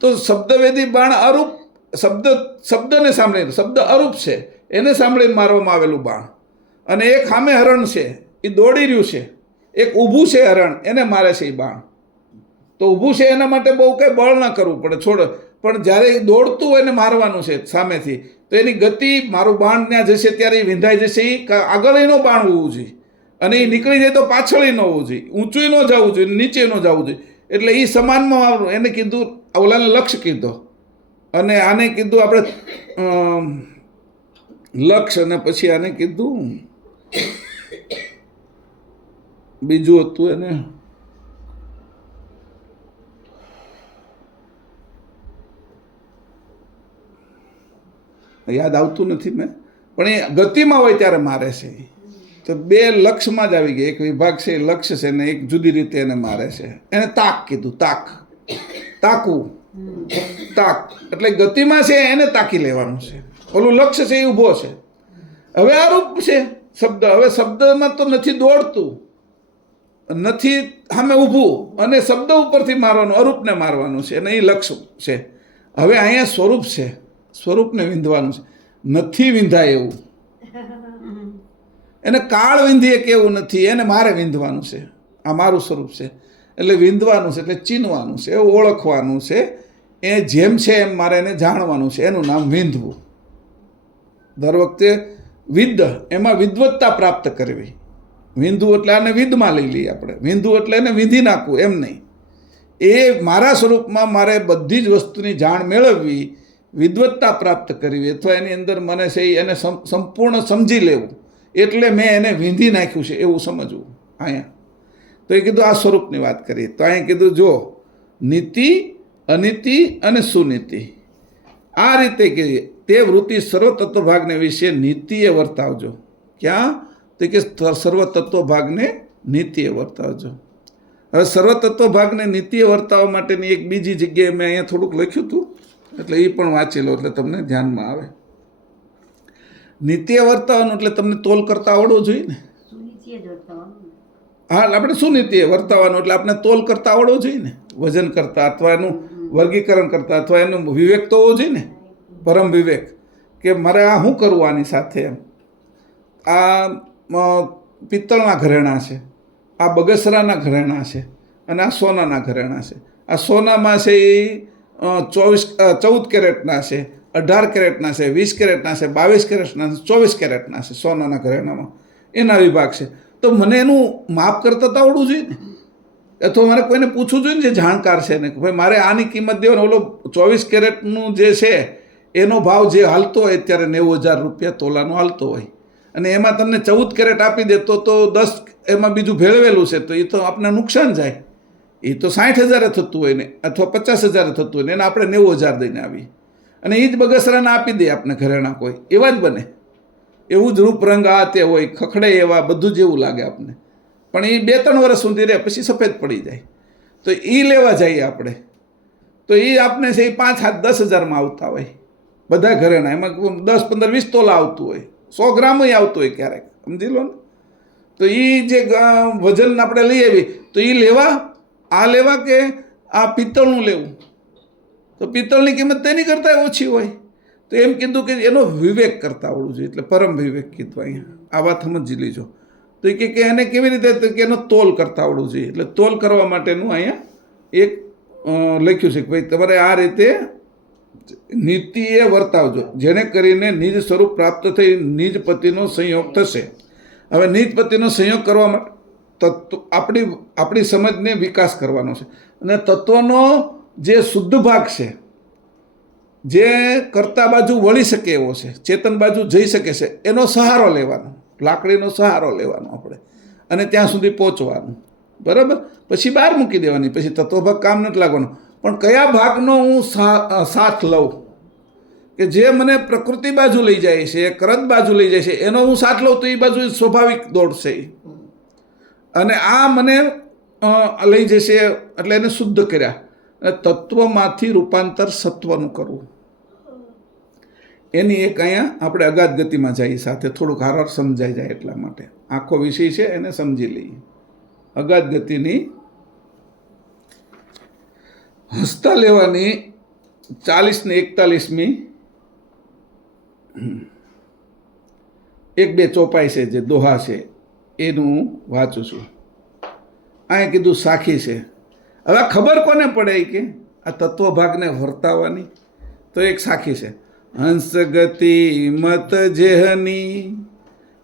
તો શબ્દવેધી બાણ અરૂપ, શબ્દને સાંભળીને, શબ્દ અરૂપ છે એને સાંભળીને મારવામાં આવેલું બાણ. અને એક સામે હરણ છે એ દોડી રહ્યું છે, એક ઊભું છે હરણ, એને મારે છે એ બાણ. તો ઊભું છે એના માટે બહુ કંઈ બળ ના કરવું પડે, છોડ. પણ જ્યારે એ દોડતું હોય ને મારવાનું છે સામેથી, તો એની ગતિ, મારું બાણ ત્યાં જશે ત્યારે એ વિંધાઈ જશે, એ આગળ ન બાણ હોવું જોઈએ, અને એ નીકળી જાય તો પાછળ ન હોવું જોઈએ, ઊંચું ન જવું જોઈએ, નીચે ન જવું જોઈએ. એટલે એ સમાનમાં એને કીધું, ઓલાને લક્ષ્ય કીધો, અને આને કીધું આપણે લક્ષ્ય, અને પછી આને કીધું બીજું હતું એને યાદ આવતું નથી મેં, પણ એ ગતિમાં હોય ત્યારે મારે છે. તો બે લક્ષ્યમાં જ આવી ગઈ, એક વિભાગ છે લક્ષ્ય છે ને એક જુદી રીતે એને મારે છે. એને તાક કીધું, તાક, તાકવું, તાક એટલે ગતિમાં છે એને તાકી લેવાનું છે. ઓલું લક્ષ્ય છે એ ઊભો છે. હવે અરૂપ છે શબ્દ. હવે શબ્દમાં તો નથી દોડતું, નથી સામે ઊભું, અને શબ્દ ઉપરથી મારવાનું, અરૂપને મારવાનું છે, અને એ લક્ષ્ય છે. હવે અહીંયા સ્વરૂપ છે, સ્વરૂપને વિંધવાનું છે, નથી વિંધાય એવું. એને કાળ વિંધીએ કે એવું નથી, એને મારે વિંધવાનું છે. આ મારું સ્વરૂપ છે એટલે વિંધવાનું છે, એટલે ચીનવાનું છે, ઓળખવાનું છે. એ જેમ છે એમ મારે એને જાણવાનું છે. એનું નામ વિંધવું. દર વખતે વિદ્ધ, એમાં વિદ્વત્તા પ્રાપ્ત કરવી. વિંધવું એટલે આને વિદમાં લઈ લઈએ આપણે. વિંધવું એટલે એને વિંધી નાખવું એમ નહીં. એ મારા સ્વરૂપમાં મારે બધી જ વસ્તુની જાણ મેળવવી, વિદ્વત્તા પ્રાપ્ત કરવી, અથવા એની અંદર મને છે એને સંપૂર્ણ સમજી લેવું, એટલે મેં એને વિંધી નાખ્યું છે એવું સમજવું. અહીંયા તો એ કીધું આ સ્વરૂપની વાત કરીએ. તો અહીંયા કીધું જો નીતિ, અનિતિ અને સુનીતિ, આ રીતે કહીએ તે વૃત્તિ સર્વતત્વ ભાગને વિશે નીતિએ વર્તાવજો. ક્યાં? તો કે સર્વતત્વ ભાગને નીતિએ વર્તાવજો. હવે સર્વતત્વ ભાગને નીતિએ વર્તાવવા માટેની એક બીજી જગ્યાએ મેં અહીંયા થોડુંક લખ્યું હતું, એટલે એ પણ વાંચી લો એટલે તમને ધ્યાનમાં આવે. નીતિએ વર્તાવવાનું એટલે તમને તોલ કરતા આવડવું જોઈએ ને. હા, આપણે શું નીતિએ વર્તાવવાનું એટલે આપણે તોલ કરતા આવડવું જોઈએ ને, વજન કરતા, અથવા એનું વર્ગીકરણ કરતા, અથવા એનું વિવેક તો હોવો જોઈએ ને, પરમ વિવેક, કે મારે આ શું કરવું આની સાથે. એમ આ પિત્તળના ઘરેણાં છે, આ બગસરાના ઘરેણાં છે, અને આ સોનાના ઘરેણાં છે. આ સોનામાં છે એ 14 કેરેટના છે, 18 કેરેટના છે, 20 કેરેટના છે, 22 કેરેટના છે, 24 કેરેટના છે. સોનાના ઘરેણામાં એના વિભાગ છે. તો મને એનું માપ કરતાં તો આવડવું જોઈએ ને, અથવા મારે કોઈને પૂછવું જોઈએ ને જે જાણકાર છે ને, કે ભાઈ મારે આની કિંમત દેવાનો. ઓલો 24 કેરેટનું જે છે એનો ભાવ જે હાલતો હોય અત્યારે 90,000 રૂપિયા તોલાનો હાલતો હોય, અને એમાં તમને 14 કેરેટ આપી દે તો 10 એમાં બીજું ભેળવેલું છે, તો એ તો આપણે નુકસાન જાય. એ તો 60,000 થતું હોય ને, અથવા 50,000 થતું હોય ને, એને આપણે 90,000 દઈને આવી, અને એ જ બગસરાના આપી દે આપણે ઘરેણા કોઈ, એવા જ બને. એવું જ રૂપ રંગ આ તે હોય, ખખડે એવા, બધું જ એવું લાગે આપણને. પણ એ 2-3 વર્ષ સુધી રહે, પછી સફેદ પડી જાય. તો એ લેવા જઈએ આપણે, તો એ આપણે છે એ 5-10,000માં આવતા હોય બધા ઘરેણા. એમાં 10, 15, 20 તોલા આવતું હોય, 100 ગ્રામ આવતું હોય ક્યારેક, સમજી લો ને. તો એ જે વજન આપણે લઈ આવી, તો એ લેવા, આ લેવા કે આ પિત્તળનું લેવું, તો પિત્તળની કિંમત તેની કરતાં ઓછી હોય. તો એમ કીધું કે એનો વિવેક કરતા આવડવું જોઈએ, એટલે પરમ વિવેક કીધું અહીંયા. આ વાત સમજી લીજો. તો એ કે એને કેવી રીતે, કે એનો તોલ કરતા આવડવું જોઈએ. એટલે તોલ કરવા માટેનું અહીંયા એક લખ્યું છે કે ભાઈ તમારે આ રીતે નીતિએ વર્તાવજો, જેને કરીને નિજ સ્વરૂપ પ્રાપ્ત થઈ નિજ પતિનો સંયોગ થશે. હવે નિજ પતિનો સંયોગ કરવા માટે આપણી સમજને વિકાસ કરવાનો છે, અને તત્વનો જે શુદ્ધ ભાગ છે, જે કરતા બાજુ વળી શકે એવો છે, ચેતન બાજુ જઈ શકે છે, એનો સહારો લેવાનો, લાકડીનો સહારો લેવાનો આપણે, અને ત્યાં સુધી પહોંચવાનું. બરાબર. પછી બહાર મૂકી દેવાની, પછી તત્વભાગ કામ નથી લાગવાનો. પણ કયા ભાગનો હું સાથ લઉં, કે જે મને પ્રકૃતિ બાજુ લઈ જાય છે, કરત બાજુ લઈ જાય છે, એનો હું સાથ લઉં તો એ બાજુ સ્વાભાવિક દોડશે અને આ મને લઈ જશે, એટલે એને શુદ્ધ કર્યા. અને તત્વમાંથી રૂપાંતર સત્વનું કરવું, એની એક અહીંયા આપણે અગાધ ગતિમાં જઈએ સાથે થોડુંક હાર સમજાઈ જાય એટલા માટે આખો વિષય છે એને સમજી લઈએ. અગાધ ગતિની હસતા લેવાની 40 ને 41મી એક બે ચોપાઈ છે જે દોહા છે એનું હું વાંચું છું. અહીંયા કીધું સાખી છે. હવે ખબર કોને પડે કે આ તત્વ ભાગને વર્તાવવાની? તો એક સાખી છે. હંસ ગતિ મત જેહની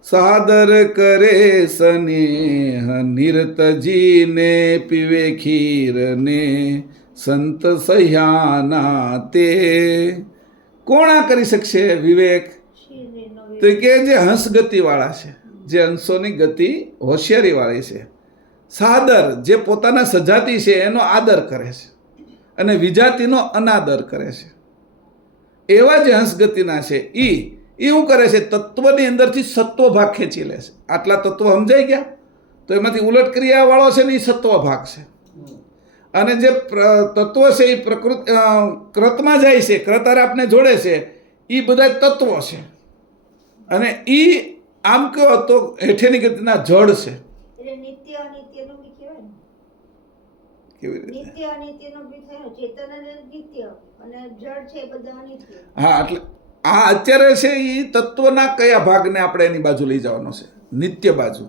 સાદર કરે સ્નેહ નિરતજીને પીવે ખીરને સંત સહ્યાના તે. કોણ આ કરી શકશે વિવેક? તો કે જે હંસ ગતિવાળા છે, જે હંસોની ગતિ હોશિયારીવાળી છે. સાદર જે પોતાના સજાતી છે એનો આદર કરે છે અને વિજાતિનો અનાદર કરે છે. એવા જે હંસ ગતિના છે એ શું કરે છે? તત્વની અંદરથી સત્વ ભાગ ખેંચી લે છે. આટલા તત્વ સમજાઈ ગયા? તો એમાંથી ઉલટ ક્રિયાવાળો છે ને એ સત્વ ભાગ છે. અને જે તત્વ છે એ પ્રકૃતિ કૃતમાં જાય છે, કૃતારે આપને જોડે છે, એ બધા તત્વો છે. અને એ આમ કહો તો હેઠેની ગતિના જડ છે. કેવી રીતે? હા, એટલે આ અત્યારે છે એ તત્વના કયા ભાગને આપણે એની બાજુ લઈ જવાનો છે? નિત્ય બાજુ.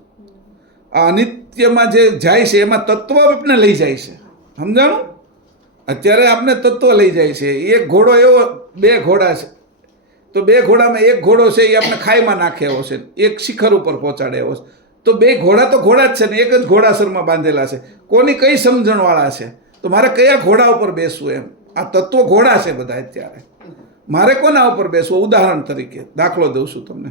આ અનિત્યમાં જે જાય છે એમાં તત્વ આપણે લઈ જાય છે. સમજાણું? અત્યારે આપણે તત્વ લઈ જાય છે. એક ઘોડો એવો, બે ઘોડા છે તો બે ઘોડામાં એક ઘોડો છે એ આપણે ખાઈમાં નાખે એવો છે, એક શિખર ઉપર પહોંચાડે એવો છે. તો બે ઘોડા તો ઘોડા જ છે ને એક જ ઘોડાસરમાં બાંધેલા છે. કોની કઈ સમજણવાળા છે? તો મારે કયા ઘોડા ઉપર બેસવું એમ? આ તત્વો ઘોડા છે બધા અત્યારે. મારે કોના ઉપર બેસવું? ઉદાહરણ તરીકે દાખલો દઉં છું તમને.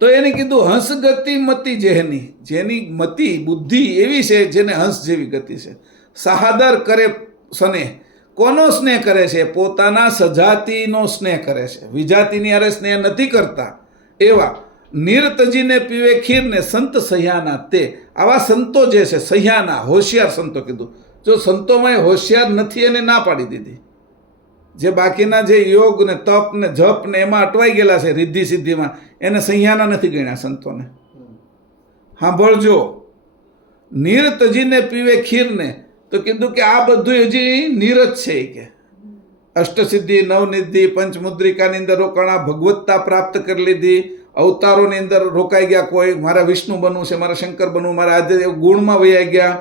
તો એને કીધું હંસ ગતિ મતિ જેહની, જેની મતિ બુદ્ધિ એવી છે જેને હંસ જેવી ગતિ છે. સહાદર કરે સ્નેહ. કોનો સ્નેહ કરે છે? પોતાના સજાતિનો સ્નેહ કરે છે, વિજાતિની હારે સ્નેહ નથી કરતા એવા. નિરતજીને પીવે ખીરને સંત સહ્યાના તે. આવા સંતો જે છે સહ્યાના, હોશિયાર સંતો કીધું. જો સંતોમાં હોશિયાર નથી એને ના પાડી દીધી. જે બાકીના જે યોગ ને તપ ને જપ ને એમાં અટવાઈ ગયેલા છે રિદ્ધિ સિદ્ધિમાં, એને સહ્યાના નથી ગણ્યા સંતોને. સાંભળજો, નિરતજીને પીવે ખીરને, તો કીધું કે આ બધું હજી નીરજ છે કે અષ્ટસિદ્ધિ, નવનિધિ, પંચમુદ્રિકાની અંદર રોકાણા, ભગવત્તા પ્રાપ્ત કરી લીધી, અવતારોની અંદર રોકાઈ ગયા. કોઈ મારા વિષ્ણુ બનવું છે, મારા શંકર બનવું, મારા આજે ગુણમાં વૈયા ગયા.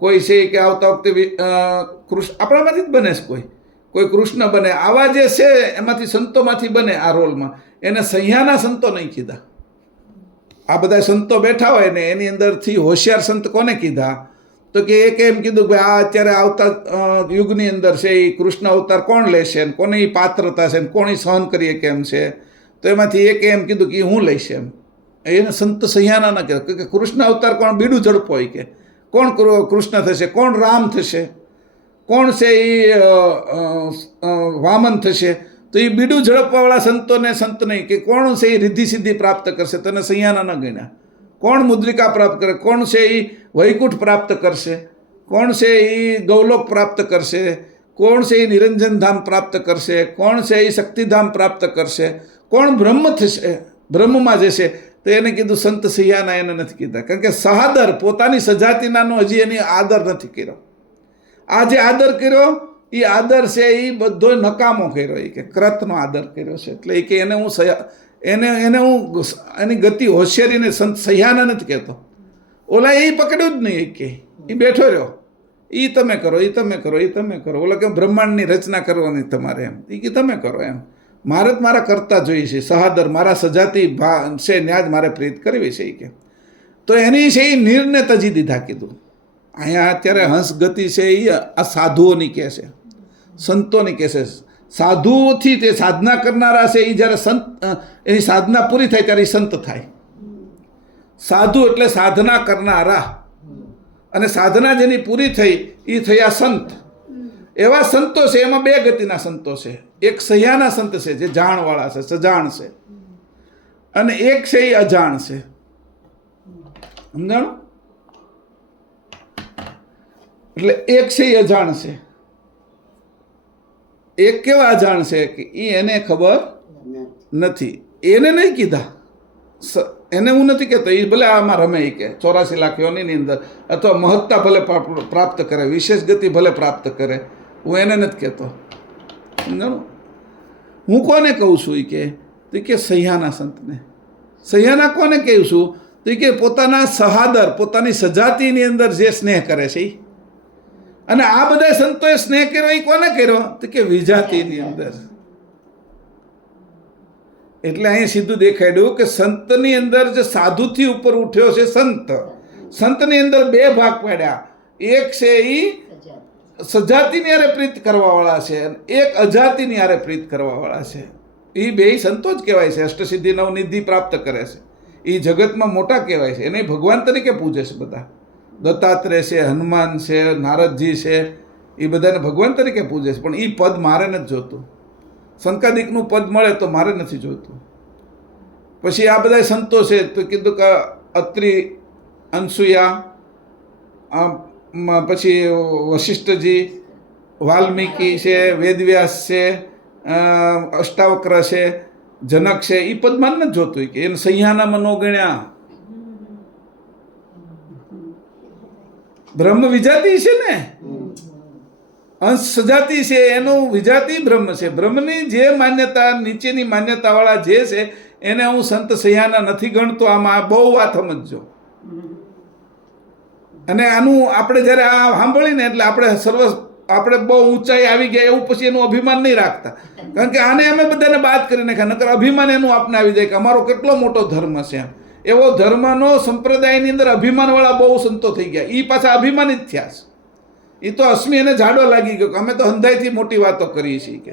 કોઈ છે કે આવતા વખતે કૃષ્ણ આપણામાંથી જ બને છે, કોઈ કૃષ્ણ બને. આવા જે છે એમાંથી સંતોમાંથી બને આ રોલમાં. એને સહ્યાના સંતો નહીં કીધા. આ બધા સંતો બેઠા હોય ને એની અંદરથી હોશિયાર સંત કોને કીધા? તો કે એક એમ કીધું કે આ અત્યારે આવતા યુગની અંદર છે એ કૃષ્ણ અવતાર કોણ લેશે ને કોને એ પાત્રતા છે ને કોણ એ સહન કરીએ કેમ છે. તો એમાંથી એક એમ કીધું કે હું લઈશ એમ. એને સંત સહ્યાના ના કહેવાય કે કૃષ્ણ અવતાર કોણ બીડું ઝડપ હોય કે કોણ કૃષ્ણ થશે, કોણ રામ થશે, કોણ છે એ વામન થશે. તો એ બીડું ઝડપવાવાળા સંતોને સંત નહીં કે કોણ છે એ રિદ્ધિ સિદ્ધિ પ્રાપ્ત કરશે, તને સહ્યાના ન ગણ્યા. કોણ મુદ્રિકા પ્રાપ્ત કરે, કોણ છે એ વૈકુંઠ પ્રાપ્ત કરશે, કોણ છે એ ગૌલોક પ્રાપ્ત કરશે, કોણ છે એ નિરંજન ધામ પ્રાપ્ત કરશે, કોણ છે એ શક્તિધામ પ્રાપ્ત કરશે, કોણ બ્રહ્મ થશે, બ્રહ્મમાં જશે. તો એને કીધું સંત સહ્યાના એને નથી કીધા, કારણ કે સહાદર પોતાની સજાતિનાનો હજી એની આદર નથી કર્યો. આ જે આદર કર્યો એ આદર છે એ બધો નકામો કર્યો, એ કે કૃતનો આદર કર્યો છે. એટલે એ કે એને હું એને હું એની ગતિ હોશિયારીને સંત સહ્યાના નથી કહેતો. ઓલા એ પકડ્યું જ નહીં, કે એ બેઠો રહ્યો, એ તમે કરો, એ તમે કરો, એ તમે કરો. ઓલા કે બ્રહ્માંડની રચના કરવાની તમારે એમ, એ કે તમે કરો એમ. મારે જ મારા કરતા જોઈએ છે, સહાદર મારા સજાતિ છે ન્યાજ મારે પ્રીત કરવી છે એ કે. તો એની છે એ નિર્ણય તજી દીધા કીધું. અહીંયા અત્યારે હંસ ગતિ છે એ આ સાધુઓની કહે છે, સંતોની કહે છે. સાધુઓથી તે સાધના કરનારા છે એ જ્યારે સંત એની સાધના પૂરી થાય ત્યારે એ સંત થાય. સાધુ એટલે સાધના કરનારા, અને સાધના જેની પૂરી થઈ એ થયા સંત. એવા સંતો છે, એમાં બે ગતિના સંતો છે. એક સહ્યાના સંત છે જે જાણવાળા છે, સજાણ છે, અને એક છે એ અજાણ છે. સમજાણું? એટલે એક છે એ અજાણ છે. એક કેવા અજાણ છે કે એને ખબર નથી. એને નહીં કીધા, એને હું નથી કહેતો એ ભલે આમાં રમે કે 84 લાખ યોનિની અંદર, અથવા મહત્તા ભલે પ્રાપ્ત કરે, વિશેષ ગતિ ભલે પ્રાપ્ત કરે, હું એને નથી કહેતો. સમજાણું? હું કોને કહું છું તો કે સહ્યાના સંતને. સહ્યાના કોને કહું છું તો કે પોતાના સહાદર, પોતાની સજાતિની અંદર જે સ્નેહ કરે છે એ. અને આ બધા સંતોએ સ્નેહ કર્યો એ કોને કર્યો તો કે વિજાતિની અંદર. એટલે અહીંયા સીધું દેખાડ્યું કે સંતની અંદર જે સાધુથી ઉપર ઉઠ્યો છે સંત, સંતની અંદર બે ભાગ પાડ્યા. એક છે એ સજાતિની હારે પ્રીત કરવાવાળા છે, અને એક અજાતિની હારે પ્રીત કરવાવાળા છે. એ બે સંતો જ કહેવાય છે. અષ્ટસિદ્ધિ નવનિધિ પ્રાપ્ત કરે છે એ જગતમાં મોટા કહેવાય છે. એને ભગવાન તરીકે પૂજે છે બધા. દત્તાત્રેય છે, હનુમાન છે, નારદજી છે, એ બધાને ભગવાન તરીકે પૂજે છે. પણ એ પદ મારે નથી જોતું. સંકાદિકનું પદ મળે તો મારે નથી જોતું. પછી આ બધા સંતો છે તો કીધું કે અત્રિ, અનસુયા, પછી વશિષ્ઠજી, વાલ્મીકી છે, વેદવ્યાસ છે, અષ્ટાવક્ર છે, જનક છે, એ પદમાં નથી જોતું કે એને સહ્યાનામાં ન ગણ્યા. બ્રહ્મ વિજાતિ છે ને, અંશ સજાતિ છે, એનું વિજાતિ બ્રહ્મ છે. બ્રહ્મની જે માન્યતા, નીચેની માન્યતાવાળા જે છે એને હું સંત સહ્યાના નથી ગણતો. આમાં બહુ વાત સમજજો. અને આનું આપણે જ્યારે આ સાંભળીને એટલે આપણે બહુ ઊંચાઈ આવી ગયા એવું પછી એનું અભિમાન નહીં રાખતા. કારણ કે આને અમે બધાને બાદ કરી નાખ્યા. નકર અભિમાન એનું આપને આવી જાય કે અમારો કેટલો મોટો ધર્મ છે એમ. એવો ધર્મનો સંપ્રદાયની અંદર અભિમાનવાળા બહુ સંતો થઈ ગયા. એ પાછા અભિમાનિત થયા છે. એ તો અશ્મી એને જાડો લાગી ગયો કે અમે તો હંધાઈથી મોટી વાતો કરીએ છીએ કે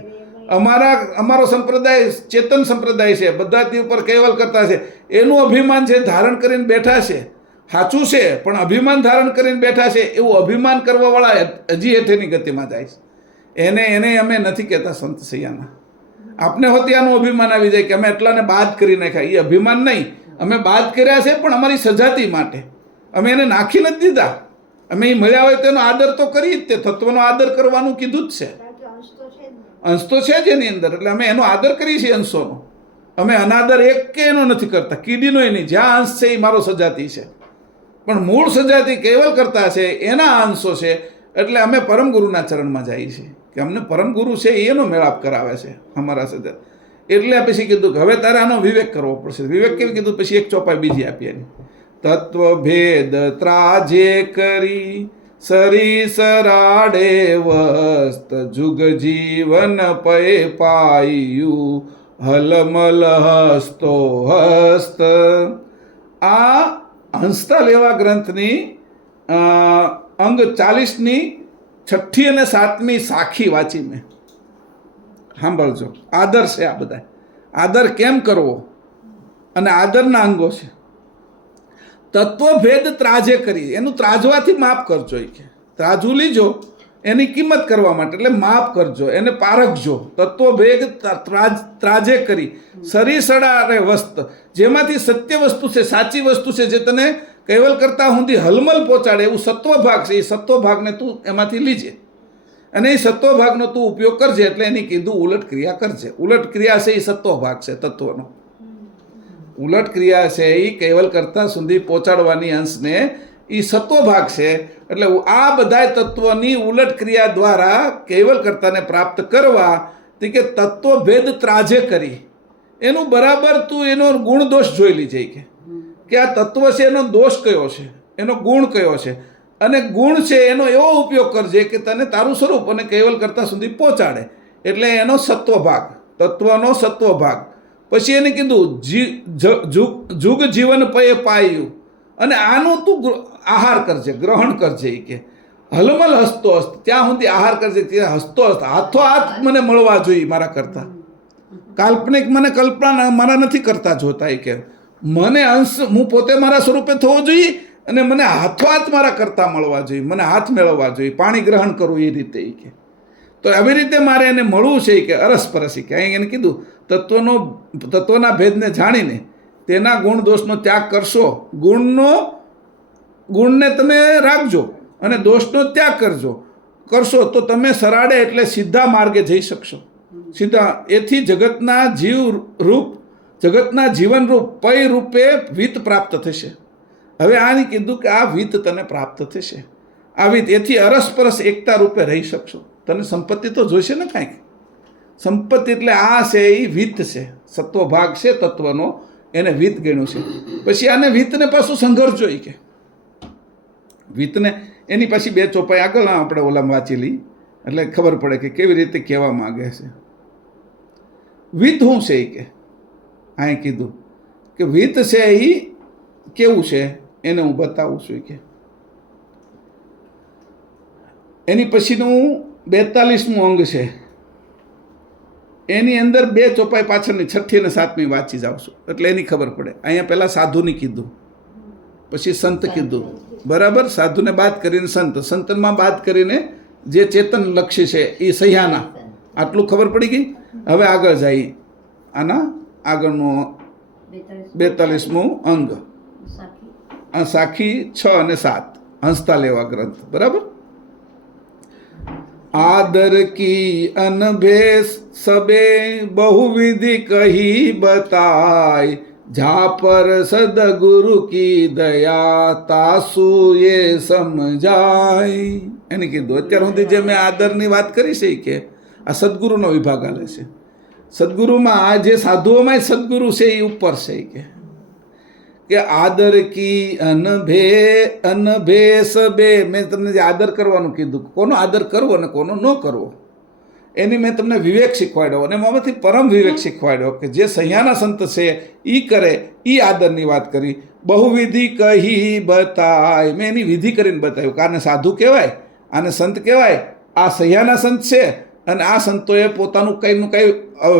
અમારો સંપ્રદાય ચેતન સંપ્રદાય છે, બધાથી ઉપર કૈવલ કરતા છે. એનું અભિમાન છે ધારણ કરીને બેઠા છે. સાચું છે, પણ અભિમાન ધારણ કરીને બેઠા છે. એવું અભિમાન કરવાવાળા હજી હેઠેની ગતિમાં જાય છે. એને અમે નથી કહેતા સંત સૈયાના. આપને હોતી આનું અભિમાન આવી જાય કે અમે એટલાને બાદ કરી નાખ્યા. એ અભિમાન નહીં, અમે બાદ કર્યા છે પણ અમારી સજાતિ માટે. અમે એને નાખી નથી દીધા. અમે એ મળ્યા હોય તેનો આદર તો કરી જ. તે તત્વનો આદર કરવાનું કીધું જ છે. અંશ તો છે જ એની અંદર. એટલે અમે એનો આદર કરીએ છીએ અંશોનો. અમે અનાદર એક કે એનો નથી કરતા, કીડીનો નહીં. જ્યાં અંશ છે એ મારો સજાતિ છે. પણ મૂળ સજાતિ કૈવલ કરતા છે, એના અંશો છે. એટલે અમે પરમગુરુના ચરણમાં જઈએ છીએ કે અમને પરમગુરુ છે એનો મેળાપ કરાવે છે અમારા સજાત. એટલે પછી કીધું કે હવે તારે આનો વિવેક કરવો પડશે. વિવેક કેવી કીધું? પછી એક ચોપાઈ બીજી આપી એની. તત્વ ભેદ ત્રાજે કરી સરી સરાડે વસ્ત જુગ જીવન પય પાયું હલમલ હસ્તો હસ્ત. આ હંસતા લેવા ગ્રંથની અંગ 40ની 6ઠ્ઠી અને 7મી સાખી વાંચી મેં. સાંભળજો. આદર છે આ બધા. આદર કેમ કરવો અને આદરના અંગો છે. તત્વભેદ ત્રાજે કરી, એનું ત્રાજવાથી માપ કરજો. કે ત્રાજુ લીજો એની કિંમત કરવા માટે, એટલે માપ કરજો, એને પારખજો. તત્વભેદ ત્રાજે કરી સરી સડારે વસ્ત, જેમાંથી સત્ય વસ્તુ છે, સાચી વસ્તુ છે, જે તને કૈવલ કરતા સુધી હલમલ પહોંચાડે એવું સત્વ ભાગ છે. એ સત્વ ભાગને તું એમાંથી લીજે અને એ સત્વ ભાગનો તું ઉપયોગ કરજે. એટલે એની કીધું ઉલટ ક્રિયા કરજે. ઉલટ ક્રિયા છે એ સત્વ ભાગ છે તત્વનો. ઉલટ ક્રિયા છે એ કૈવલ કરતા સુધી પહોંચાડવાની અંશને એ સત્વ ભાગ છે. એટલે આ બધા તત્વની ઉલટ ક્રિયા દ્વારા કૈવલ કરતાને પ્રાપ્ત કરવા તે કે તત્વભેદ ત્રાજે કરી એનું બરાબર તું એનો ગુણ દોષ જોઈ લીજે. કે આ તત્વ છે એનો દોષ કયો છે, એનો ગુણ કયો છે, અને ગુણ છે એનો એવો ઉપયોગ કરજે કે તને તારું સ્વરૂપ અને કૈવલ કરતા સુધી પહોંચાડે. એટલે એનો સત્વ ભાગ, તત્વનો સત્વ ભાગ. પછી એને કીધું જુગ જીવન પય પાયું, અને આનું તું આહાર કરજે, ગ્રહણ કરજે. કે હલમલ હસતો હસ્ત, ત્યાં સુધી આહાર કરજે. ત્યાં હસતો હસ્ત, હાથો હાથ મને મળવા જોઈએ મારા કરતા. કાલ્પનિક મને કલ્પના મારા નથી કરતા જોતા. એ કે મને અંશ, હું પોતે મારા સ્વરૂપે થવો જોઈએ અને મને હાથો હાથ મારા કરતા મળવા જોઈએ, મને હાથ મેળવવા જોઈએ, પાણી ગ્રહણ કરવું એ રીતે. એ કે તો આવી રીતે મારે એને મળવું છે કે અરસપરસી કે અહીં એને કીધું તત્વના ભેદને જાણીને તેના ગુણ દોષનો ત્યાગ કરશો. ગુણને તમે રાખજો અને દોષનો ત્યાગ કરશો તો તમે સરાડે એટલે સીધા માર્ગે જઈ શકશો. સીધા એથી જગતના જીવનરૂપ પય રૂપે વિત પ્રાપ્ત થશે. હવે આને કીધું કે આ વિત તને પ્રાપ્ત થશે. આ વિત એથી અરસપરસ એકતા રૂપે રહી શકશો. તને સંપત્તિ તો જોઈશે ને કાંઈક. સંપત્તિ એટલે આ છે એ વિત છે, સત્વ ભાગ છે તત્વનો, એને વિત ગણ્યું છે. પછી આને વિતને પાછું સંઘર્ષ જોઈ કે વિતને એની પછી 2 ચોપાઈ આગળ આપણે ઓલામાં વાંચેલી એટલે ખબર પડે કે કેવી રીતે કહેવા માગે છે. વિત શું છે એ કે અહીં કીધું કે વિત છે એ કેવું છે એને હું બતાવું છું કે એની પછીનું 42મું અંગ છે. એની અંદર 2 ચોપાઈ પાછળની 6ઠ્ઠી અને 7મી વાંચી જાઉં છું એટલે એની ખબર પડે. અહીંયા પહેલાં સાધુની કીધું, પછી સંત કીધું, બરાબર. સાધુને બાદ કરીને સંતમાં બાદ કરીને જે ચેતન લક્ષી છે એ સહ્યાના, આટલું ખબર પડી ગઈ. હવે આગળ જાય આના આગળનું 42મું અંગ સાખી 6 અને 7 હંસતા લેવા ગ્રંથ, બરાબર. आदर की अनभेस सबे बहुविधि कही बताय जा पर सदगुरु की दया तासु ये समझाय. એને કીધું અત્યાર સુધી જે મેં આદરની વાત કરી છે કે આ સદગુરુનો વિભાગ આલે છે. સદગુરુમાં આ જે સાધુઓમાં સદગુરુ છે એ ઉપર છે કે આદર કી અનભે સબે. મેં તમને જે આદર કરવાનું કીધું, કોનો આદર કરવો અને કોનો ન કરવો એની મેં તમને વિવેક શીખવાડ્યો અને એમાંથી પરમ વિવેક શીખવાડ્યો કે જે સહ્યાના સંત છે એ કરે એ આદરની વાત કરી. બહુવિધિ કહી બતાય, મેં એની વિધિ કરીને બતાવ્યું કે આને સાધુ કહેવાય, આને સંત કહેવાય. આ સહ્યાના સંત છે અને આ સંતોએ પોતાનું કંઈનું કંઈ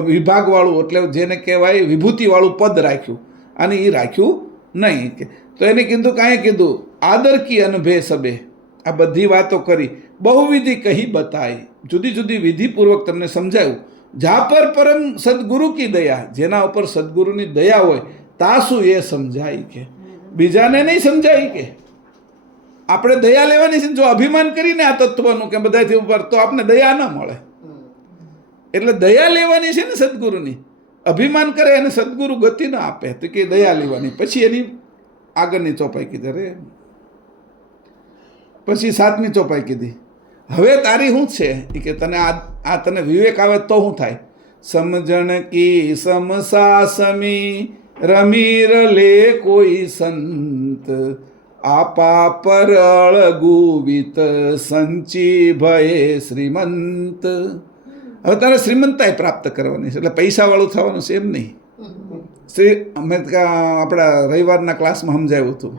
વિભાગવાળું એટલે જેને કહેવાય વિભૂતિવાળું પદ રાખ્યું અને એ રાખ્યું નહીં. તો એને કીધું કાંઈ કીધું આદર કી અનભે સબે. આ બધી વાતો કરી, બહુવિધિ કહી બતાય, જુદી જુદી વિધિપૂર્વક તમને સમજાયું. જા પર પરમ સદગુરુ કી દયા, જેના ઉપર સદગુરુની દયા હોય તાસુ એ સમજાય કે બીજાને નહીં સમજાય કે આપણે દયા લેવાની છે. જો અભિમાન કરીને આ તત્વનું કે બધાથી ઉપર તો આપણે દયા ન મળે. એટલે દયા લેવાની છે ને સદગુરુની. અભિમાન કરે અને સદગુરુ ગતિ ન આપે તો કે દયા લેવાની. પછી એની આગળની ચોપાઈ કીધી, અરે પછી 7મી ચોપાઈ કીધી, હવે તારી શું છે એ કે તને આ તને વિવેક આવે તો શું થાય. સમજણ કી સમસા સમી રમી રલે કોઈ સંત આપા પર અળગુવિત સંચી ભયે શ્રીમંત. હવે તારે શ્રીમંતાઈ પ્રાપ્ત કરવાની છે એટલે પૈસાવાળું થવાનું છે એમ નહીં. મેં આપણા રવિવારના ક્લાસમાં સમજાવ્યું હતું,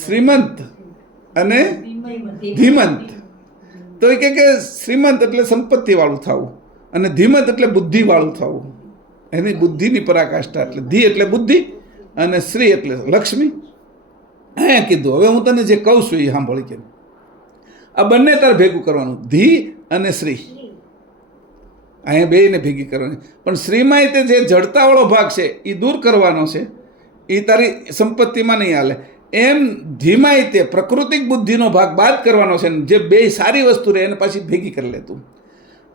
શ્રીમંત અને ધીમંત. તો એ કે શ્રીમંત એટલે સંપત્તિવાળું થવું અને ધીમંત એટલે બુદ્ધિવાળું થવું. એની બુદ્ધિની પરાકાષ્ઠા એટલે ધી એટલે બુદ્ધિ અને શ્રી એટલે લક્ષ્મી. હે કીધું હવે હું તને જે કહું છું એ સાંભળી કે આ બંને તારે ભેગું કરવાનું, ધી અને શ્રી. અહીંયા બેયને ભેગી કરવાની. પણ શ્રીમાં તે જે જડતાવાળો ભાગ છે એ દૂર કરવાનો છે, એ તારી સંપત્તિમાં નહીં હાલે. એમ ધીમાય તે પ્રાકૃતિક બુદ્ધિનો ભાગ બાદ કરવાનો છે. જે બે સારી વસ્તુ રહે એને પાછી ભેગી કરી લે તું.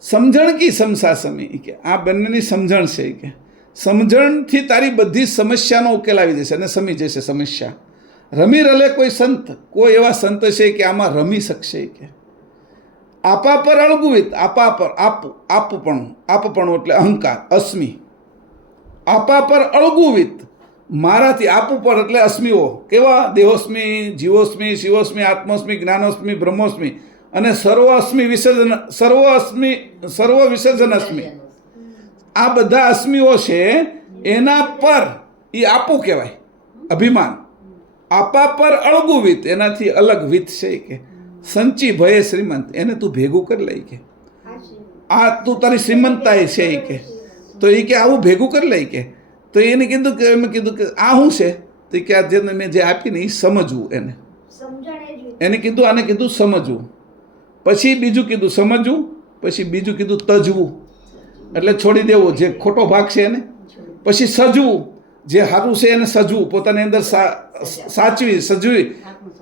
સમજણ કી સમસા સમી કે આ બંનેની સમજણ છે કે સમજણથી તારી બધી સમસ્યાનો ઉકેલ આવી જશે અને સમી જશે સમસ્યા. રમી રલે કોઈ સંત, કોઈ એવા સંત છે કે આમાં રમી શકશે કે આપા પર અળગુવિત, આપા પર આપપણું એટલે અહંકાર, અસ્મિ. આપા પર અળગુવિત, મારાથી આપું પર એટલે અસ્મિઓ કેવા દેહોસ્મિ, જીવોસ્મિ, શિવોસ્મિ, આત્મોસ્મિ, જ્ઞાનોસ્મિ, બ્રહ્મોસ્મિ અને સર્વ વિસર્જન અસ્મિ. આ બધા અસ્મિઓ છે એના પર એ આપું કહેવાય અભિમાન. આપા પર અળગુવિત એનાથી અલગ વિત છે કે સંચી ભયે શ્રીમંત, એને તું ભેગું કરી લઈ કે આ તું તારી શ્રીમંતાય છે એ કે તો એ કે આવું ભેગું કરી લઈ કે તો એને કીધું કે એમ કીધું કે આ શું છે તો કે આ જેને મેં જે આપીને એ સમજવું. એને કીધું આને કીધું સમજવું. પછી બીજું કીધું સમજવું, પછી બીજું કીધું તજવું, એટલે છોડી દેવું જે ખોટો ભાગ છે એને. પછી સજવું, જે સારું છે એને સજવું, પોતાની અંદર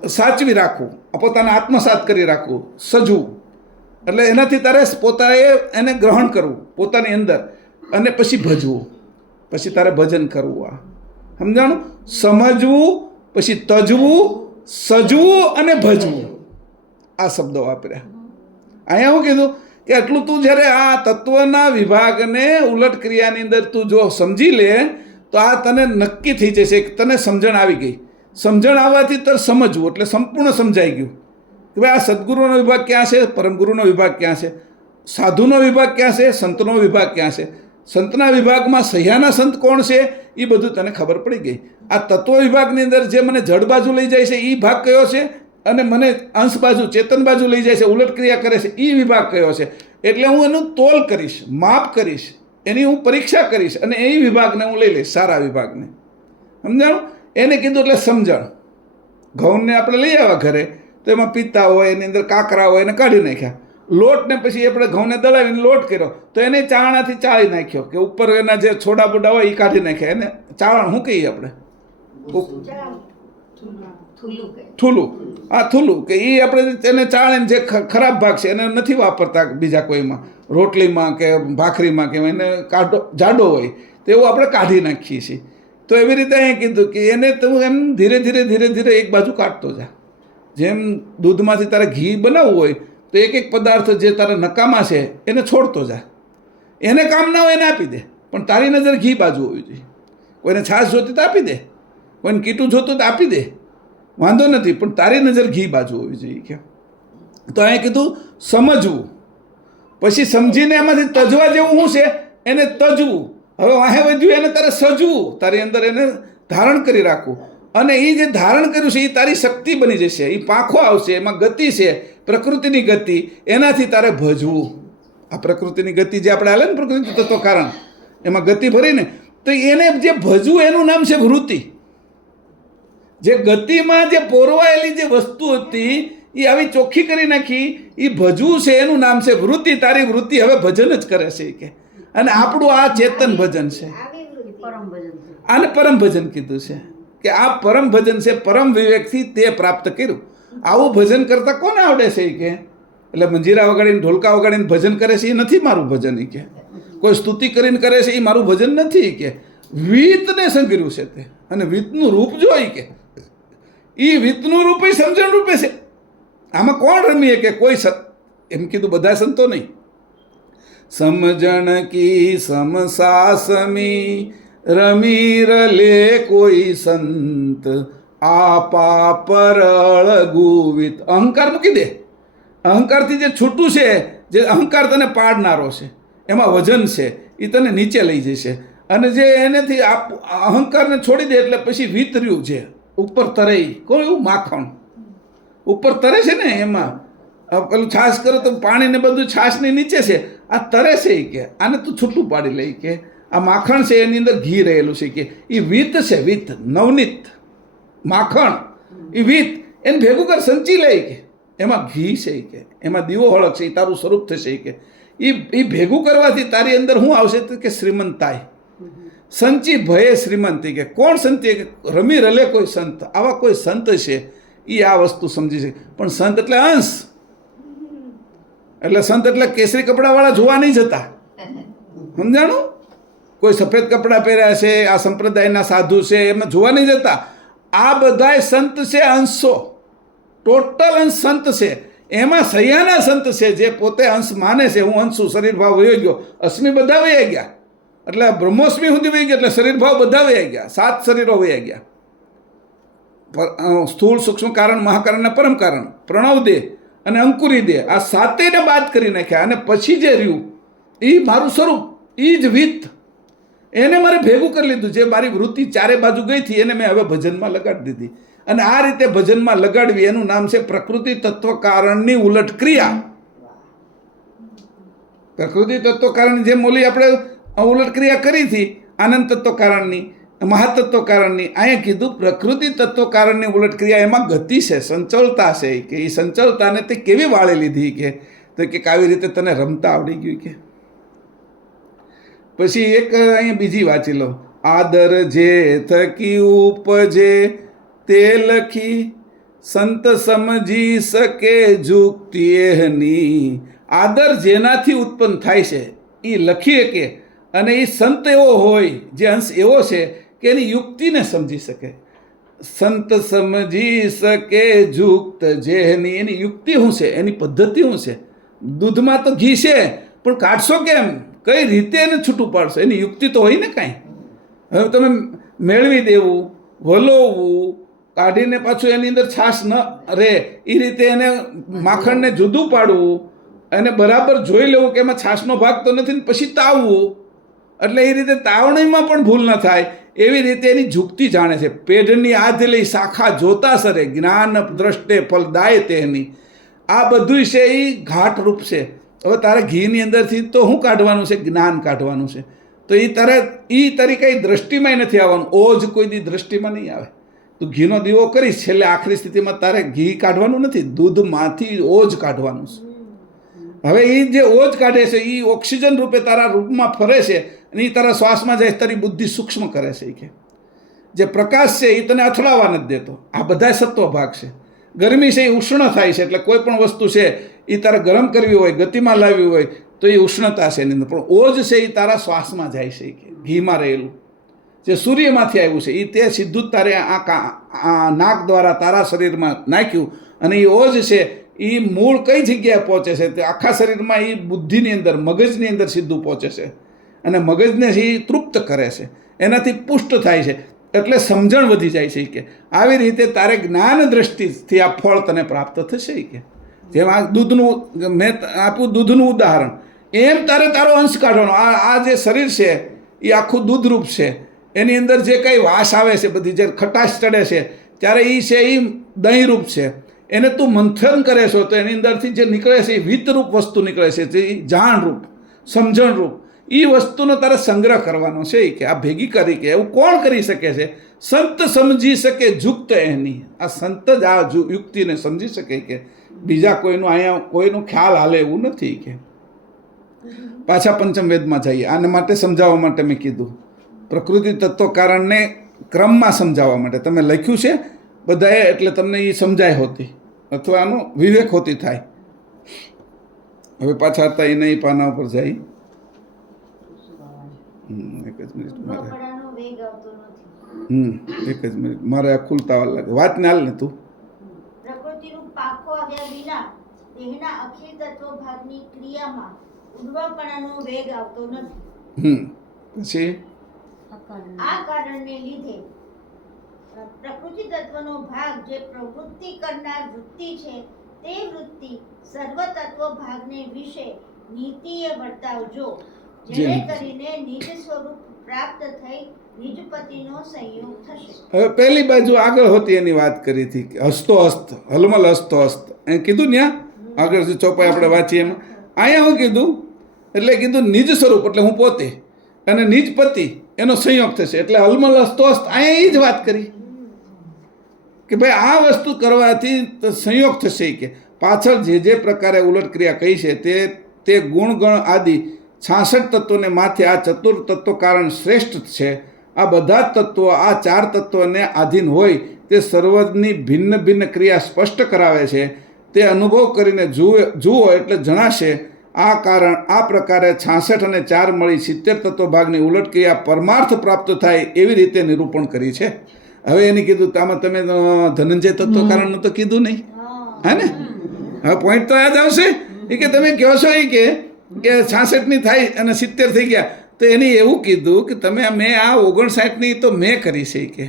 સાચવી રાખવું, પોતાને આત્મસાત કરી રાખવું, સજવું. એટલે એનાથી તારે પોતાએ એને ગ્રહણ કરવું પોતાની અંદર, અને પછી ભજવું, પછી તારે ભજન કરવું. આ સમજાણું? સમજવું, પછી તજવું, સજવું અને ભજવું, આ શબ્દો વાપર્યા. અહીંયા શું કીધું કે એટલું તું જ્યારે આ તત્વના વિભાગને ઉલટ ક્રિયાની અંદર તું જો સમજી લે તો આ તને નક્કી થઈ જશે કે તને સમજણ આવી ગઈ. સમજણ આવવાથી તર સમજવું એટલે સંપૂર્ણ સમજાઈ ગયું કે ભાઈ આ સદગુરુનો વિભાગ ક્યાં છે, પરમગુરુનો વિભાગ ક્યાં છે, સાધુનો વિભાગ ક્યાં છે, સંતનો વિભાગ ક્યાં છે, સંતના વિભાગમાં સહ્યાના સંત કોણ છે, એ બધું તને ખબર પડી ગઈ. આ તત્વ વિભાગની અંદર જે મને જડ બાજુ લઈ જાય છે એ ભાગ કયો છે, અને મને અંશ બાજુ ચેતન બાજુ લઈ જાય છે, ઉલટ ક્રિયા કરે છે, એ વિભાગ કયો છે. એટલે હું એનું તોલ કરીશ, માપ કરીશ, એની હું પરીક્ષા કરીશ, અને એ વિભાગને હું લઈ લઈશ, સારા વિભાગને. સમજાણું? એને કીધું એટલે સમજણ. ઘઉંને આપણે લઈ આવ્યા ઘરે તો એમાં પિત્તા હોય, એની અંદર કાકરા હોય, એને કાઢી નાખ્યા. લોટને પછી આપણે ઘઉંને દળાવીને લોટ કર્યો તો એને ચાળણાથી ચાળી નાખ્યો, કે ઉપર એના જે છોડા બોડા હોય એ કાઢી નાખ્યા. એને ચાળણ શું કહીએ આપણે? થૂલું. આ થૂલું કે એ આપણે એને ચાળીને જે ખરાબ ભાગ છે એને નથી વાપરતા બીજા કોઈમાં, રોટલીમાં કે ભાખરીમાં કે એને જાડો હોય તો એવું આપણે કાઢી નાખીએ છીએ. તો એવી રીતે અહીં કીધું કે એને તું એમ ધીરે ધીરે એક બાજુ કાઢતો જા. જેમ દૂધમાંથી તારે ઘી બનાવવું હોય તો એક પદાર્થ જે તારા નકામા છે એને છોડતો જા. એને કામ ના હોય એને આપી દે, પણ તારી નજર ઘી બાજુ હોવી જોઈએ. કોઈને છાશ જોતી તો આપી દે, કોઈને કીટું જોતું તો આપી દે, વાંધો નથી, પણ તારી નજર ઘી બાજુ હોવી જોઈએ. કે તો અહીં કીધું સમજવું, પછી સમજીને એમાંથી તજવા જેવું શું છે એને તજવું. હવે વાહે વધ્યું એને તારે સજવું, તારી અંદર એને ધારણ કરી રાખવું, અને એ જે ધારણ કર્યું છે એ તારી શક્તિ બની જશે, એ પાંખો આવશે, એમાં ગતિ છે, પ્રકૃતિની ગતિ, એનાથી તારે ભજવું. આ પ્રકૃતિની ગતિ જે આપણે હાલે ને પ્રકૃતિ તત્વ કારણ, એમાં ગતિ ભરીને તો એને જે ભજવું એનું નામ છે વૃત્તિ. જે ગતિમાં જે પોરવાયેલી જે વસ્તુ હતી એ આવી ચોખ્ખી કરી નાખી, એ ભજવું છે એનું નામ છે વૃત્તિ. તારી વૃત્તિ હવે ભજન જ કરે છે કે, અને આપણું આ ચેતન ભજન છે, આને પરમ ભજન કીધું છે કે આ પરમ ભજન છે. પરમ વિવેકથી તે પ્રાપ્ત કર્યું. આવું ભજન કરતા કોને આવડે છે કે? એટલે મંજીરા વગાડીને ઢોલકા વગાડીને ભજન કરે છે એ નથી મારું ભજન. એ કે કોઈ સ્તુતિ કરીને કરે છે એ મારું ભજન નથી. કે વીતને સંગ્રહ્યું છે તે, અને વીતનું રૂપ જોઈ કે એ વીતનું રૂપ એ સમજણ રૂપે છે. આમાં કોણ રમીએ કે કોઈ એમ કીધું બધા સંતો નહીં. સમજણ કી સમસાસમી રમી રલે કોઈ સંત, આપા પરળ ગુવિત. અહંકાર મૂકી દે. અહંકારથી જે છૂટું છે, જે અહંકાર તને પાડનારો છે, એમાં વજન છે, એ તને નીચે લઈ જશે. અને જે એનેથી અહંકારને છોડી દે એટલે પછી વિતર્યું છે ઉપર તરે. કોઈ એવું માખણ ઉપર તરે છે ને, એમાં પેલું છાશ કરો તો પાણીને બધું છાશની નીચે છે, આ તરે છે. કે આને તું છૂટું પાડી લઈ. કે આ માખણ છે એની અંદર ઘી રહેલું છે, કે એ વિત છે, વિત નવનીત માખણ, એ વિત એને ભેગું કર, સંચી લે. કે એમાં ઘી છે, કે એમાં દીવો હળક છે, એ તારું સ્વરૂપ થશે. કે એ ભેગું કરવાથી તારી અંદર શું આવશે કે શ્રીમંતાઈ. સંચી ભયે શ્રીમંતી. કે કોણ સંતી? કે રમી રલે કોઈ સંત. આવા કોઈ સંત છે એ આ વસ્તુ સમજી છે. પણ સંત એટલે અંશ, એટલે સંત એટલે કેસરી કપડાવાળા જોવા નહીં જતા. સમજાણું? કોઈ સફેદ કપડાં પહેર્યા છે, આ સંપ્રદાયના સાધુ છે, એમાં જોવા નહીં જતા. આ બધાય સંત છે, અંશો, ટોટલ અંશ સંત છે. એમાં સહ્યાના સંત છે જે પોતે અંશ માને છે. હું અંશ છું, શરીર ભાવ વયો ગયો, અશ્મિ બધા વયા ગયા, એટલે બ્રહ્મોસ્મી સુધી વહી ગયા, એટલે શરીર ભાવ બધા વયા ગયા, 7 શરીરો વયા ગયા. સ્થૂળ, સૂક્ષ્મ કારણ, મહાકારણ અને પરમ કારણ, પ્રણવ દે અને અંકુરી દે, આ 7ને બાદ કરી નાખ્યા. અને પછી જે રહ્યું એ મારું સ્વરૂપ, એ જ વિત, એને મારે ભેગું કરી લીધું. જે મારી વૃત્તિ ચારે બાજુ ગઈ હતી એને મેં હવે ભજનમાં લગાડી દીધી. અને આ રીતે ભજનમાં લગાડવી એનું નામ છે પ્રકૃતિ તત્વ કારણની ઉલટ ક્રિયા. પ્રકૃતિ તત્વ કારણની જેમ ઓલી આપણે ઉલટ ક્રિયા કરી હતી આનંદ તત્વ કારણની, મહાતત્વ કારણની, અહીંયા કીધું પ્રકૃતિ તત્વ કારણની ઉલટ ક્રિયા. એમાં ગતિ છે, સંચલતા છે. કે એ સંચલતાને તે કેવી વાળી લીધી? કે તો કે આવી રીતે તને રમતા આવડી ગયું કે. પછી એક અહીંયા બીજી વાંચી લો. આદર જે થકી ઉપજે તે લખી સંત સમજી શકે જુક્તિ એની. આદર જેનાથી ઉત્પન્ન થાય છે એ લખી શકે, અને એ સંત એવો હોય, જે અંશ એવો છે કે એની યુક્તિને સમજી શકે. સંત સમજી શકે જુક્ત જેની, એની યુક્તિ શું છે, એની પદ્ધતિ શું છે. દૂધમાં તો ઘી છે, પણ કાઢશો કેમ, કઈ રીતે એને છૂટું પાડશો, એની યુક્તિ તો હોય ને કાંઈ. હવે તમે મેળવી દેવું, વલોવવું, કાઢીને પાછું એની અંદર છાશ ન રહે એ રીતે એને માખણને જુદું પાડવું, અને બરાબર જોઈ લેવું કે એમાં છાશનો ભાગ તો નથી, ને પછી તાવવું. એટલે એ રીતે તાવણીમાં પણ ભૂલ ન થાય એવી રીતે એની જુક્તિ જાણે છે. પેઢની આધ લઈ શાખા જોતા સરે, જ્ઞાન દ્રષ્ટે ફલદાય તેની. આ બધું છે એ ઘાટરૂપ છે. હવે તારે ઘીની અંદરથી તો શું કાઢવાનું છે, જ્ઞાન કાઢવાનું છે. તો એ તારે એ તારી કંઈ દ્રષ્ટિમાં નથી આવવાનું. ઓજ કોઈ દી દ્રષ્ટિમાં નહીં આવે. તું ઘીનો દીવો કરીશ, છેલ્લે આખરી સ્થિતિમાં તારે ઘી કાઢવાનું નથી, દૂધમાંથી ઓજ કાઢવાનું છે. હવે એ જે ઓજ કાઢે છે એ ઓક્સિજન રૂપે તારા રૂપમાં ફરે છે, અને એ તારા શ્વાસમાં જાય, તારી બુદ્ધિ સૂક્ષ્મ કરે છે. કે જે પ્રકાશ છે એ તને અથડાવા નથી દેતો. આ બધા સત્વ ભાગ છે. ગરમી છે એ ઉષ્ણ થાય છે, એટલે કોઈ પણ વસ્તુ છે એ તારે ગરમ કરવી હોય, ગતિમાં લાવવી હોય તો એ ઉષ્ણતા છે એની અંદર. પણ ઓજ છે એ તારા શ્વાસમાં જાય છે. કે ઘીમાં રહેલું જે સૂર્યમાંથી આવ્યું છે એ તે સીધું જ તારે આ નાક દ્વારા તારા શરીરમાં નાખ્યું, અને એ ઓજ છે એ મૂળ કઈ જગ્યાએ પહોંચે છે, તે આખા શરીરમાં એ બુદ્ધિની અંદર, મગજની અંદર સીધું પહોંચે છે, અને મગજને એ તૃપ્ત કરે છે, એનાથી પુષ્ટ થાય છે. એટલે સમજણ વધી જાય છે. કે આવી રીતે તારે જ્ઞાન દ્રષ્ટિથી આ ફળ તને પ્રાપ્ત થશે. કે જેમ આ દૂધનું મેં આપ્યું દૂધનું ઉદાહરણ, એમ તારે તારો અંશ કાઢવાનો. આ જે શરીર છે એ આખું દૂધરૂપ છે. એની અંદર જે કંઈ વાસ આવે છે, બધી જે ખટાશ ચડે છે, ત્યારે એ છે એ દહીંરૂપ છે. એને તું મંથન કરે છો તો એની અંદરથી જે નીકળે છે એ વિતરૂપ વસ્તુ નીકળે છે, જે જાણરૂપ, સમજણરૂપ. એ વસ્તુનો તારે સંગ્રહ કરવાનો છે. કે આ ભેગી કરી, કે એવું કોણ કરી શકે છે? સંત સમજી શકે જુક્ત એની. આ સંત જ આ યુક્તિને સમજી શકે. કે બીજા કોઈનું અહીંયા કોઈનું ખ્યાલ હાલે એવું નથી. કે પાછા પંચમ વેદમાં જઈએ. આને માટે સમજાવવા માટે મેં કીધું, પ્રકૃતિ તત્વ કારણને ક્રમમાં સમજાવવા માટે તમે લખ્યું છે બધાએ, એટલે તમને એ સમજાય હોતી, અથવા આનો વિવેક હોતી થાય. હવે પાછા હતા એ નહીં પાના ઉપર જાય. એક જ મિનિટ મારે, એક જ મિનિટ મારે આ ખુલતા વાર લાગે. વાત ને હાલ ને તું. પ્રકૃતિનું પાખો આવ્યા વિના દેહના અખિલ તત્વ ભાગની ક્રિયામાં ઉર્વરપણાનો વેગ આવતો નથી. પછી આ કારણને લીધે પ્રકૃતિ તત્વનો ભાગ જે પ્રવૃત્તિ કરનાર વૃત્તિ છે, તે વૃત્તિ સર્વ તત્વ ભાગને વિશે નીતિએ વર્તાવજો, જેને કરીને નિજ સ્વરૂપ પ્રાપ્ત થઈ નિજપતિનો સંયોગ થશે. હવે પહેલી બાજુ આગળ હોતી એની વાત કરી હતી, કે હસતો હસ્ત, હલમલ હસતો હસ્ત, એ કીધું ને આગળ જે ચોપાઈ આપણે વાંચીએ એમાં. અહીંયા શું કીધું? એટલે કીધું નિજ સ્વરૂપ એટલે હું પોતે, અને નિજપતિ એનો સંયોગ થશે. એટલે હલમલ હસતો હસ્ત અહીંયા એ જ વાત કરી કે ભાઈ આ વસ્તુ કરવાથી સંયોગ થશે. કે પાછળ જે પ્રકારે ઉલટ ક્રિયા કહી છે તે ગુણ ગણ આદિ 66 તત્વોને માથે આ ચતુર તત્વ કારણ શ્રેષ્ઠ છે. આ બધા જ તત્વો આ 4 તત્વોને આધીન હોય તે સર્વની ભિન્ન ભિન્ન ક્રિયા સ્પષ્ટ કરાવે છે. તે અનુભવ કરીને જુઓ એટલે જણાશે. આ કારણ આ પ્રકારે 66 અને 4 મળી 70 તત્વ ભાગની ઉલટ ક્રિયા પરમાર્થ પ્રાપ્ત થાય એવી રીતે નિરૂપણ કરી છે. હવે એને કીધું આમાં તમે ધનંજય તત્વ કારણનું તો કીધું નહીં, હે ને? હવે પોઈન્ટ તો યાદ આવશે. એ કે તમે કહો છો એ કે 66ની થાય અને 70 થઈ ગયા, તો એને એવું કીધું કે તમે મેં આ 59ની તો મેં કરી છે. કે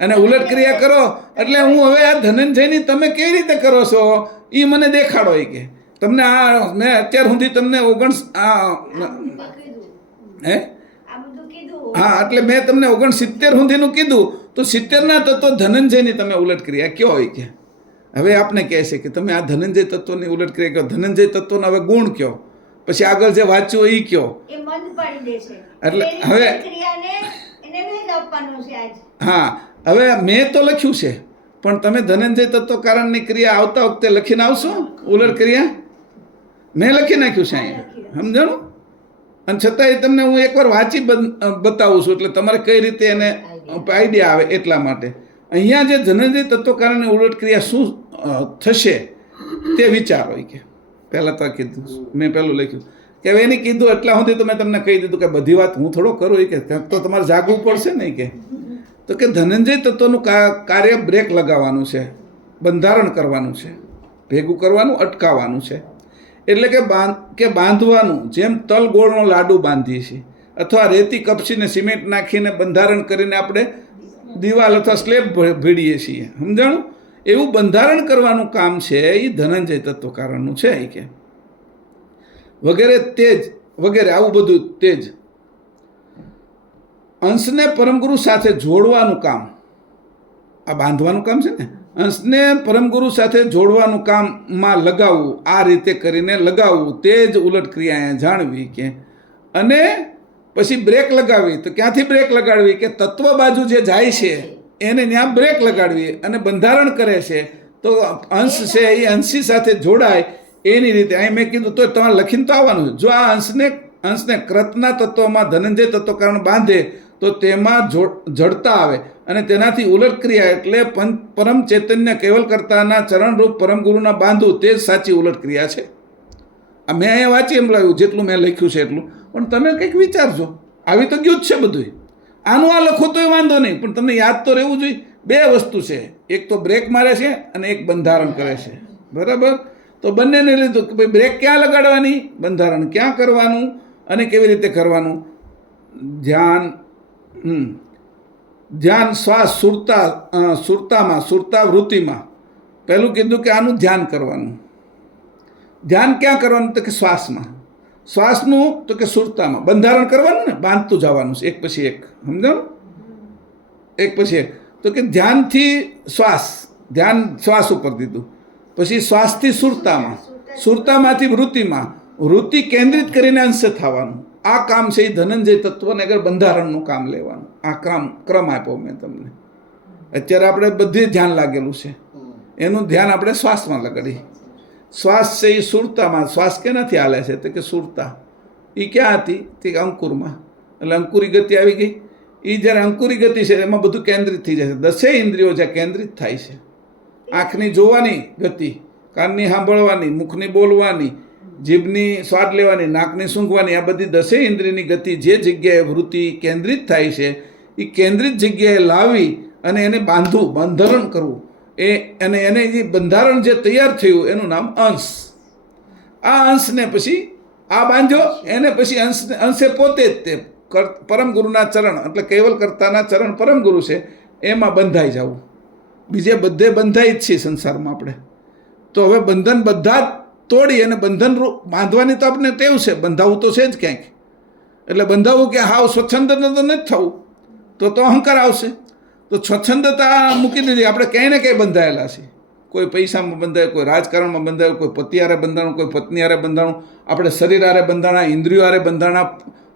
અને ઉલટ ક્રિયા કરો એટલે હું હવે આ ધનંજયની તમે કેવી રીતે કરો છો એ મને દેખાડો. એ કે તમને આ મેં અત્યાર સુધી તમને હે હા એટલે મેં તમને 69 સુધીનું કીધું, તો 70ના તત્વ ધનંજયની તમે ઉલટ ક્રિયા કયો હોય. કે હવે આપને કહે છે કે તમે આ ધનંજય તત્વની ઉલટ ક્રિયા કહો, ધનંજય તત્વનો હવે ગુણ કયો, પછી આગળ જે વાંચ્યું એ કયો. એટલે હવે હા હવે મેં તો લખ્યું છે, પણ તમે ધનંજય તત્વ કારણની ક્રિયા આવતા વખતે લખીને આવશો ઉલટ ક્રિયા. મેં લખી નાખ્યું છે અહીંયા, સમજાણું? અને છતાંય તમને હું એકવાર વાંચી બતાવું છું એટલે તમારે કઈ રીતે એને આઈડિયા આવે એટલા માટે. અહીંયા જે ધનંજય તત્વકારણની ઉલટ ક્રિયા શું થશે તે વિચારો. કે પહેલાં તો કીધું મેં પહેલું લખ્યું કે હવે એની કીધું એટલા સુધી તો મેં તમને કહી દીધું કે બધી વાત હું થોડો કરું. કે તો તમારે જાગવું પડશે ને. કે તો કે ધનંજય તત્વનું કાર્ય બ્રેક લગાવવાનું છે, બંધારણ કરવાનું છે, ભેગું કરવાનું, અટકાવવાનું છે. એટલે કે બાંધવાનું, જેમ તલ ગોળનો લાડુ બાંધીએ છીએ અથવા રેતી કપસીને સિમેન્ટ નાખીને બંધારણ કરીને આપણે દિવાલ અથવા સ્લેબ ભીડીએ છીએ, સમજાણું? એવું બંધારણ કરવાનું કામ છે એ ધનંજય તત્વકારણનું છે. કે વગેરે તેજ વગેરે આવું બધું તેજ અંશને પરમગુરુ સાથે જોડવાનું કામ, આ બાંધવાનું કામ છે ને, અંશને પરમગુરુ સાથે જોડવાનું કામમાં લગાવવું, આ રીતે કરીને લગાવવું, તે જ ઉલટ ક્રિયા જાણવી. કે અને પછી બ્રેક લગાવવી. તો ક્યાંથી બ્રેક લગાડવી? કે તત્વ બાજુ જે જાય છે એને ત્યાં બ્રેક લગાડવી અને બંધારણ કરે છે તો અંશ છે એ અંશી સાથે જોડાય એની રીતે. અહીં મેં કીધું તો તમારે લખીને તો આવવાનું છે. જો આ અંશને કૃતના તત્વમાં ધનંજય તત્વકારણ બાંધે તો તેમાં જડતા આવે અને તેનાથી ઉલટ ક્રિયા એટલે પરમ ચૈતન્ય કેવલ કરતાના ચરણરૂપ પરમગુરુના બાંધવું તે જ સાચી ઉલટ ક્રિયા છે. આ મેં અહીંયા વાંચી એમ લાગ્યું જેટલું મેં લખ્યું છે એટલું, પણ તમે કંઈક વિચારજો. આવી તો ગયું જ છે બધું. આનું આ લખો તોય વાંધો નહીં, પણ તમને યાદ તો રહેવું જોઈએ. બે વસ્તુ છે, એક તો બ્રેક મારે છે અને એક બંધારણ કરે છે, બરાબર? તો બંનેને લીધું કે ભાઈ બ્રેક ક્યાં લગાડવાની, બંધારણ ક્યાં કરવાનું અને કેવી રીતે કરવાનું. ધ્યાન શ્વાસ સુરતાવૃત્તિમાં પહેલું કીધું કે આનું ધ્યાન કરવાનું. ધ્યાન ક્યાં કરવાનું? તો કે શ્વાસમાં. શ્વાસનું તો કે સુરતામાં. બંધારણ કરવાનું ને, બાંધતું જવાનું છે એક પછી એક, સમજાણું? એક પછી એક. તો કે ધ્યાનથી ધ્યાન શ્વાસ ઉપર દીધું, પછી શ્વાસથી સુરતામાં, સુરતામાંથી વૃત્તિમાં, વૃત્તિ કેન્દ્રિત કરીને અંશે થવાનું. આ કામ છે એ ધનંજય તત્વને આગળ બંધારણનું કામ લેવાનું. આ ક્રમ આપ્યો મેં તમને. અત્યારે આપણે બધે ધ્યાન લાગેલું છે, એનું ધ્યાન આપણે શ્વાસમાં લગાડી. શ્વાસ છે એ સુરતામાં. શ્વાસ કેનાથી હાલે છે? તો કે સુરતા. એ ક્યાં હતી? તે અંકુરમાં. એટલે અંકુરી ગતિ આવી ગઈ. એ જ્યારે અંકુરી ગતિ છે એમાં બધું કેન્દ્રિત થઈ જાય છે. 10 ઇન્દ્રિયો જ્યાં કેન્દ્રિત થાય છે. આંખની જોવાની ગતિ, કાનની સાંભળવાની, મુખની બોલવાની, જીભની સ્વાદ લેવાની, નાકની સૂંઘવાની, આ બધી 10 ઇન્દ્રિયની ગતિ જે જગ્યાએ વૃત્તિ કેન્દ્રિત થાય છે એ કેન્દ્રિત જગ્યાએ લાવી અને એને બાંધવું, બંધારણ કરવું. અને એને જે બંધારણ જે તૈયાર થયું એનું નામ અંશ. આ અંશને પછી આ બાંધ્યો, એને પછી અંશે પોતે જ તે પરમગુરુના ચરણ એટલે કેવલ કરતાના ચરણ પરમગુરુ છે એમાં બંધાઈ જવું. બીજે બધે બંધાઈ જ છીએ સંસારમાં આપણે. તો હવે બંધન બધા જ તોડી અને બંધન બાંધવાની તો આપણે ટેવ છે, બંધાવવું તો છે જ ક્યાંક. એટલે બંધાવવું કે હાવ સ્વચ્છંદ તો નથી થવું, તો અહંકાર આવશે. તો સ્વચ્છંદતા મૂકી દીધી. આપણે ક્યાંય ને ક્યાંય બંધાયેલા છીએ. કોઈ પૈસામાં બંધાય, કોઈ રાજકારણમાં બંધાયું, કોઈ પતિ હારે બંધાણું, કોઈ પત્ની હારે બંધાણું, આપણે શરીર હારે બંધાણા, ઇન્દ્રિયો હારે બંધાણા,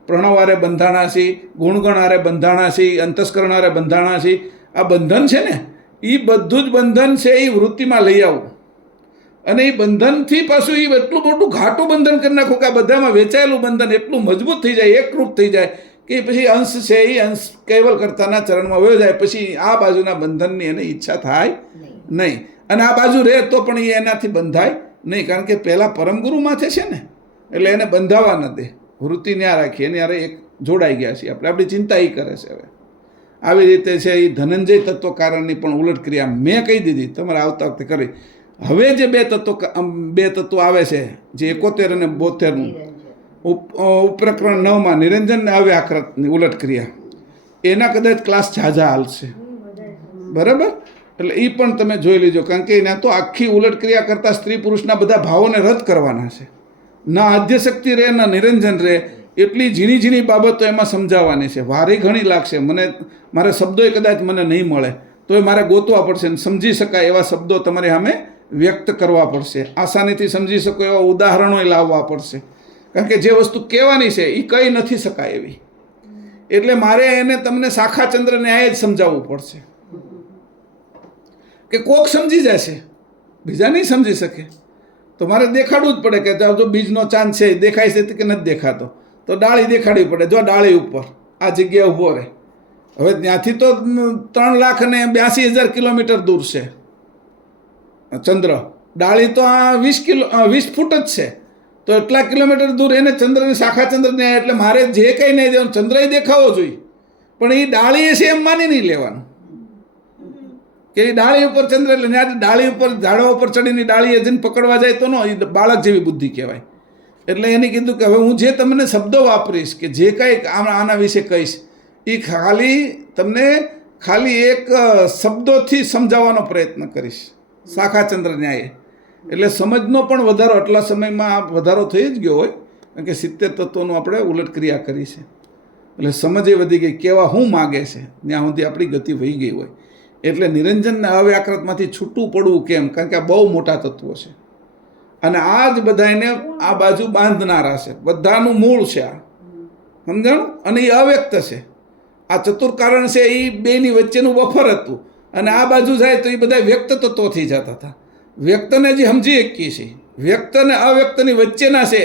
પ્રણવ હારે બંધાણા છીએ, ગુણગણ હારે બંધાણા છીએ, અંતસ્કરણ હારે બંધાણા છીએ. આ બંધન છે ને એ બધું જ બંધન છે એ વૃત્તિમાં લઈ આવું અને એ બંધનથી પાછું એ એટલું મોટું ઘાટું બંધન કરી નાખું કે આ બધામાં વેચાયેલું બંધન એટલું મજબૂત થઈ જાય, એકરૂપ થઈ જાય કે પછી અંશ છે એ અંશ કેવલ કરતાના ચરણમાં વયો જાય. પછી આ બાજુના બંધનની એને ઈચ્છા થાય નહીં અને આ બાજુ રહે તો પણ એ એનાથી બંધાય નહીં, કારણ કે પહેલાં પરમગુરુ માથે છે ને એટલે એને બંધાવા ન દે. વૃત્તિ ન્યા રાખી એની હારે એક જોડાઈ ગયા છીએ આપણે. આપણી ચિંતા એ કરે છે. હવે આવી રીતે છે એ ધનંજય તત્વકારણની પણ ઉલટ ક્રિયા મેં કહી દીધી, તમારે આવતા વખતે કરી. હવે જે બે તત્વો આવે છે જે 71 અને 72નું ઉપપ્રકરણ 9માં નિરંજન ને અવ્યાકૃતની ઉલટ ક્રિયા, એના કદાચ ક્લાસ ઝાઝા હાલશે, બરાબર? એટલે એ પણ તમે જોઈ લેજો, કારણ કે એના તો આખી ઉલટ ક્રિયા કરતાં સ્ત્રી પુરુષના બધા ભાવોને રદ કરવાના છે. ના આદ્યશક્તિ રહે ના નિરંજન રહે, એટલી ઝીણી ઝીણી બાબતો એમાં સમજાવવાની છે. વારી ઘણી લાગશે, મારે શબ્દોય કદાચ મને નહીં મળે તોય મારે ગોતવા પડશે અને સમજી શકાય એવા શબ્દો તમારે સામે વ્યક્ત કરવા પડશે. આસાનીથી સમજી શકો એવા ઉદાહરણો લાવવા પડશે, કારણ કે જે વસ્તુ કહેવાની છે એ કહી નથી શકાય એવી. એટલે મારે એને તમને શાખાચંદ્રને આ જ સમજાવવું પડશે કે કોક સમજી જશે, બીજા નહીં સમજી શકે. તો મારે દેખાડવું જ પડે કે જો બીજનો ચાંદ છે એ દેખાય છે કે નથી દેખાતો, તો ડાળી દેખાડવી પડે. જો ડાળી ઉપર આ જગ્યાએ ઊભો રહે. હવે ત્યાંથી તો 3,82,000 કિલોમીટર દૂર છે ચંદ્ર. ડાળી તો આ 20 ફૂટ જ છે. તો એટલા કિલોમીટર દૂર એને ચંદ્રની શાખા ચંદ્રને, એટલે મારે જે કંઈ નહીં દેવાનું, ચંદ્રય દેખાવો જોઈએ, પણ એ ડાળી છે એમ માની નહીં લેવાનું કે એ ડાળી ઉપર ચંદ્ર. એટલે ત્યાં ડાળી ઉપર ઝાડવા ઉપર ચડીને ડાળીએ જઈને પકડવા જાય તો એ બાળક જેવી બુદ્ધિ કહેવાય. એટલે એને કીધું કે હવે હું જે તમને શબ્દો વાપરીશ, કે જે કંઈ આના વિશે કહીશ, એ ખાલી એક શબ્દોથી સમજાવવાનો પ્રયત્ન કરીશ, શાખા ચંદ્ર ન્યાયે. એટલે સમજનો પણ વધારો આટલા સમયમાં વધારો થઈ જ ગયો હોય, કારણ કે 70 તત્વોનું આપણે ઉલટ ક્રિયા કરી છે. એટલે સમજ એ વધી ગઈ, કેવા શું માગે છે, ત્યાં સુધી આપણી ગતિ વહી ગઈ હોય. એટલે નિરંજનને અવ્યાકૃતમાંથી છૂટું પડવું કેમ? કારણ કે આ બહુ મોટા તત્વો છે અને આ જ બધાને આ બાજુ બાંધનારા છે. બધાનું મૂળ છે આ, સમજાણું? અને એ અવ્યક્ત છે. આ ચતુર્કારણ છે એ બેની વચ્ચેનું બફર હતું, અને આ બાજુ જાય તો એ બધા વ્યક્ત તત્વોથી જતા હતા. વ્યક્તને જે સમજી શકીએ છીએ, વ્યક્ત અને અવ્યક્તની વચ્ચેના છે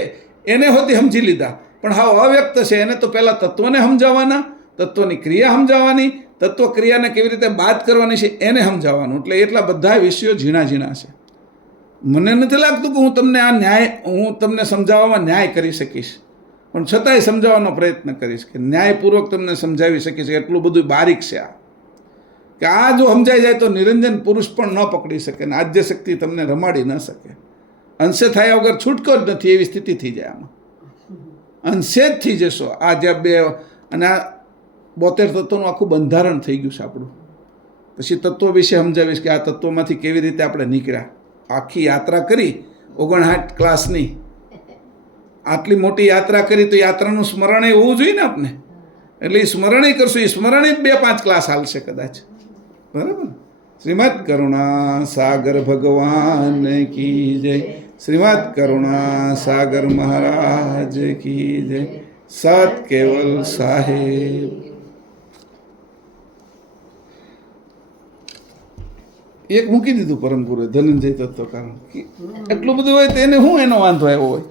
એને હોતી સમજી લીધા, પણ હાવ અવ્યક્ત છે એને તો પહેલાં તત્વને સમજાવવાના, તત્વની ક્રિયા સમજાવવાની, તત્વ ક્રિયાને કેવી રીતે બાદ કરવાની છે એને સમજાવવાનું. એટલે એટલા બધા વિષયો ઝીણા ઝીણા છે. મને નથી લાગતું કે હું તમને સમજાવવામાં ન્યાય કરી શકીશ, પણ છતાંય સમજાવવાનો પ્રયત્ન કરીશ કે ન્યાયપૂર્વક તમને સમજાવી શકીશ. એટલું બધું બારીક છે આ, કે આ જો સમજાઈ જાય તો નિરંજન પુરુષ પણ ન પકડી શકે ને આદ્ય શક્તિ તમને રમાડી ન શકે. અંશે થયા વગર છૂટકો જ નથી એવી સ્થિતિ થઈ જાય. આમાં અંશે જ થઈ જશો. આ જ્યાં બે અને આ 72 તત્વોનું આખું બંધારણ થઈ ગયું છે આપણું. પછી તત્વો વિશે સમજાવીશ કે આ તત્વોમાંથી કેવી રીતે આપણે નીકળ્યા. આખી યાત્રા કરી 59 ક્લાસની, આટલી મોટી યાત્રા કરી તો યાત્રાનું સ્મરણ હોવું જોઈએ ને આપણે. એટલે એ સ્મરણે કરશું, એ સ્મરણે જ 2-5 ક્લાસ હાલશે કદાચ. બરાબર. શ્રીમદ કરુણા સાગર ભગવાન કી જય. શ્રીમદ કરુણા સાગર મહારાજ કી જય. સત કેવલ સાહેબ. એક મૂકી દીધું પરમ ગુરુએ, ધનંજય તત્વ કારણ. એટલું બધું હોય તેને શું એનો વાંધો આવ્યો હોય?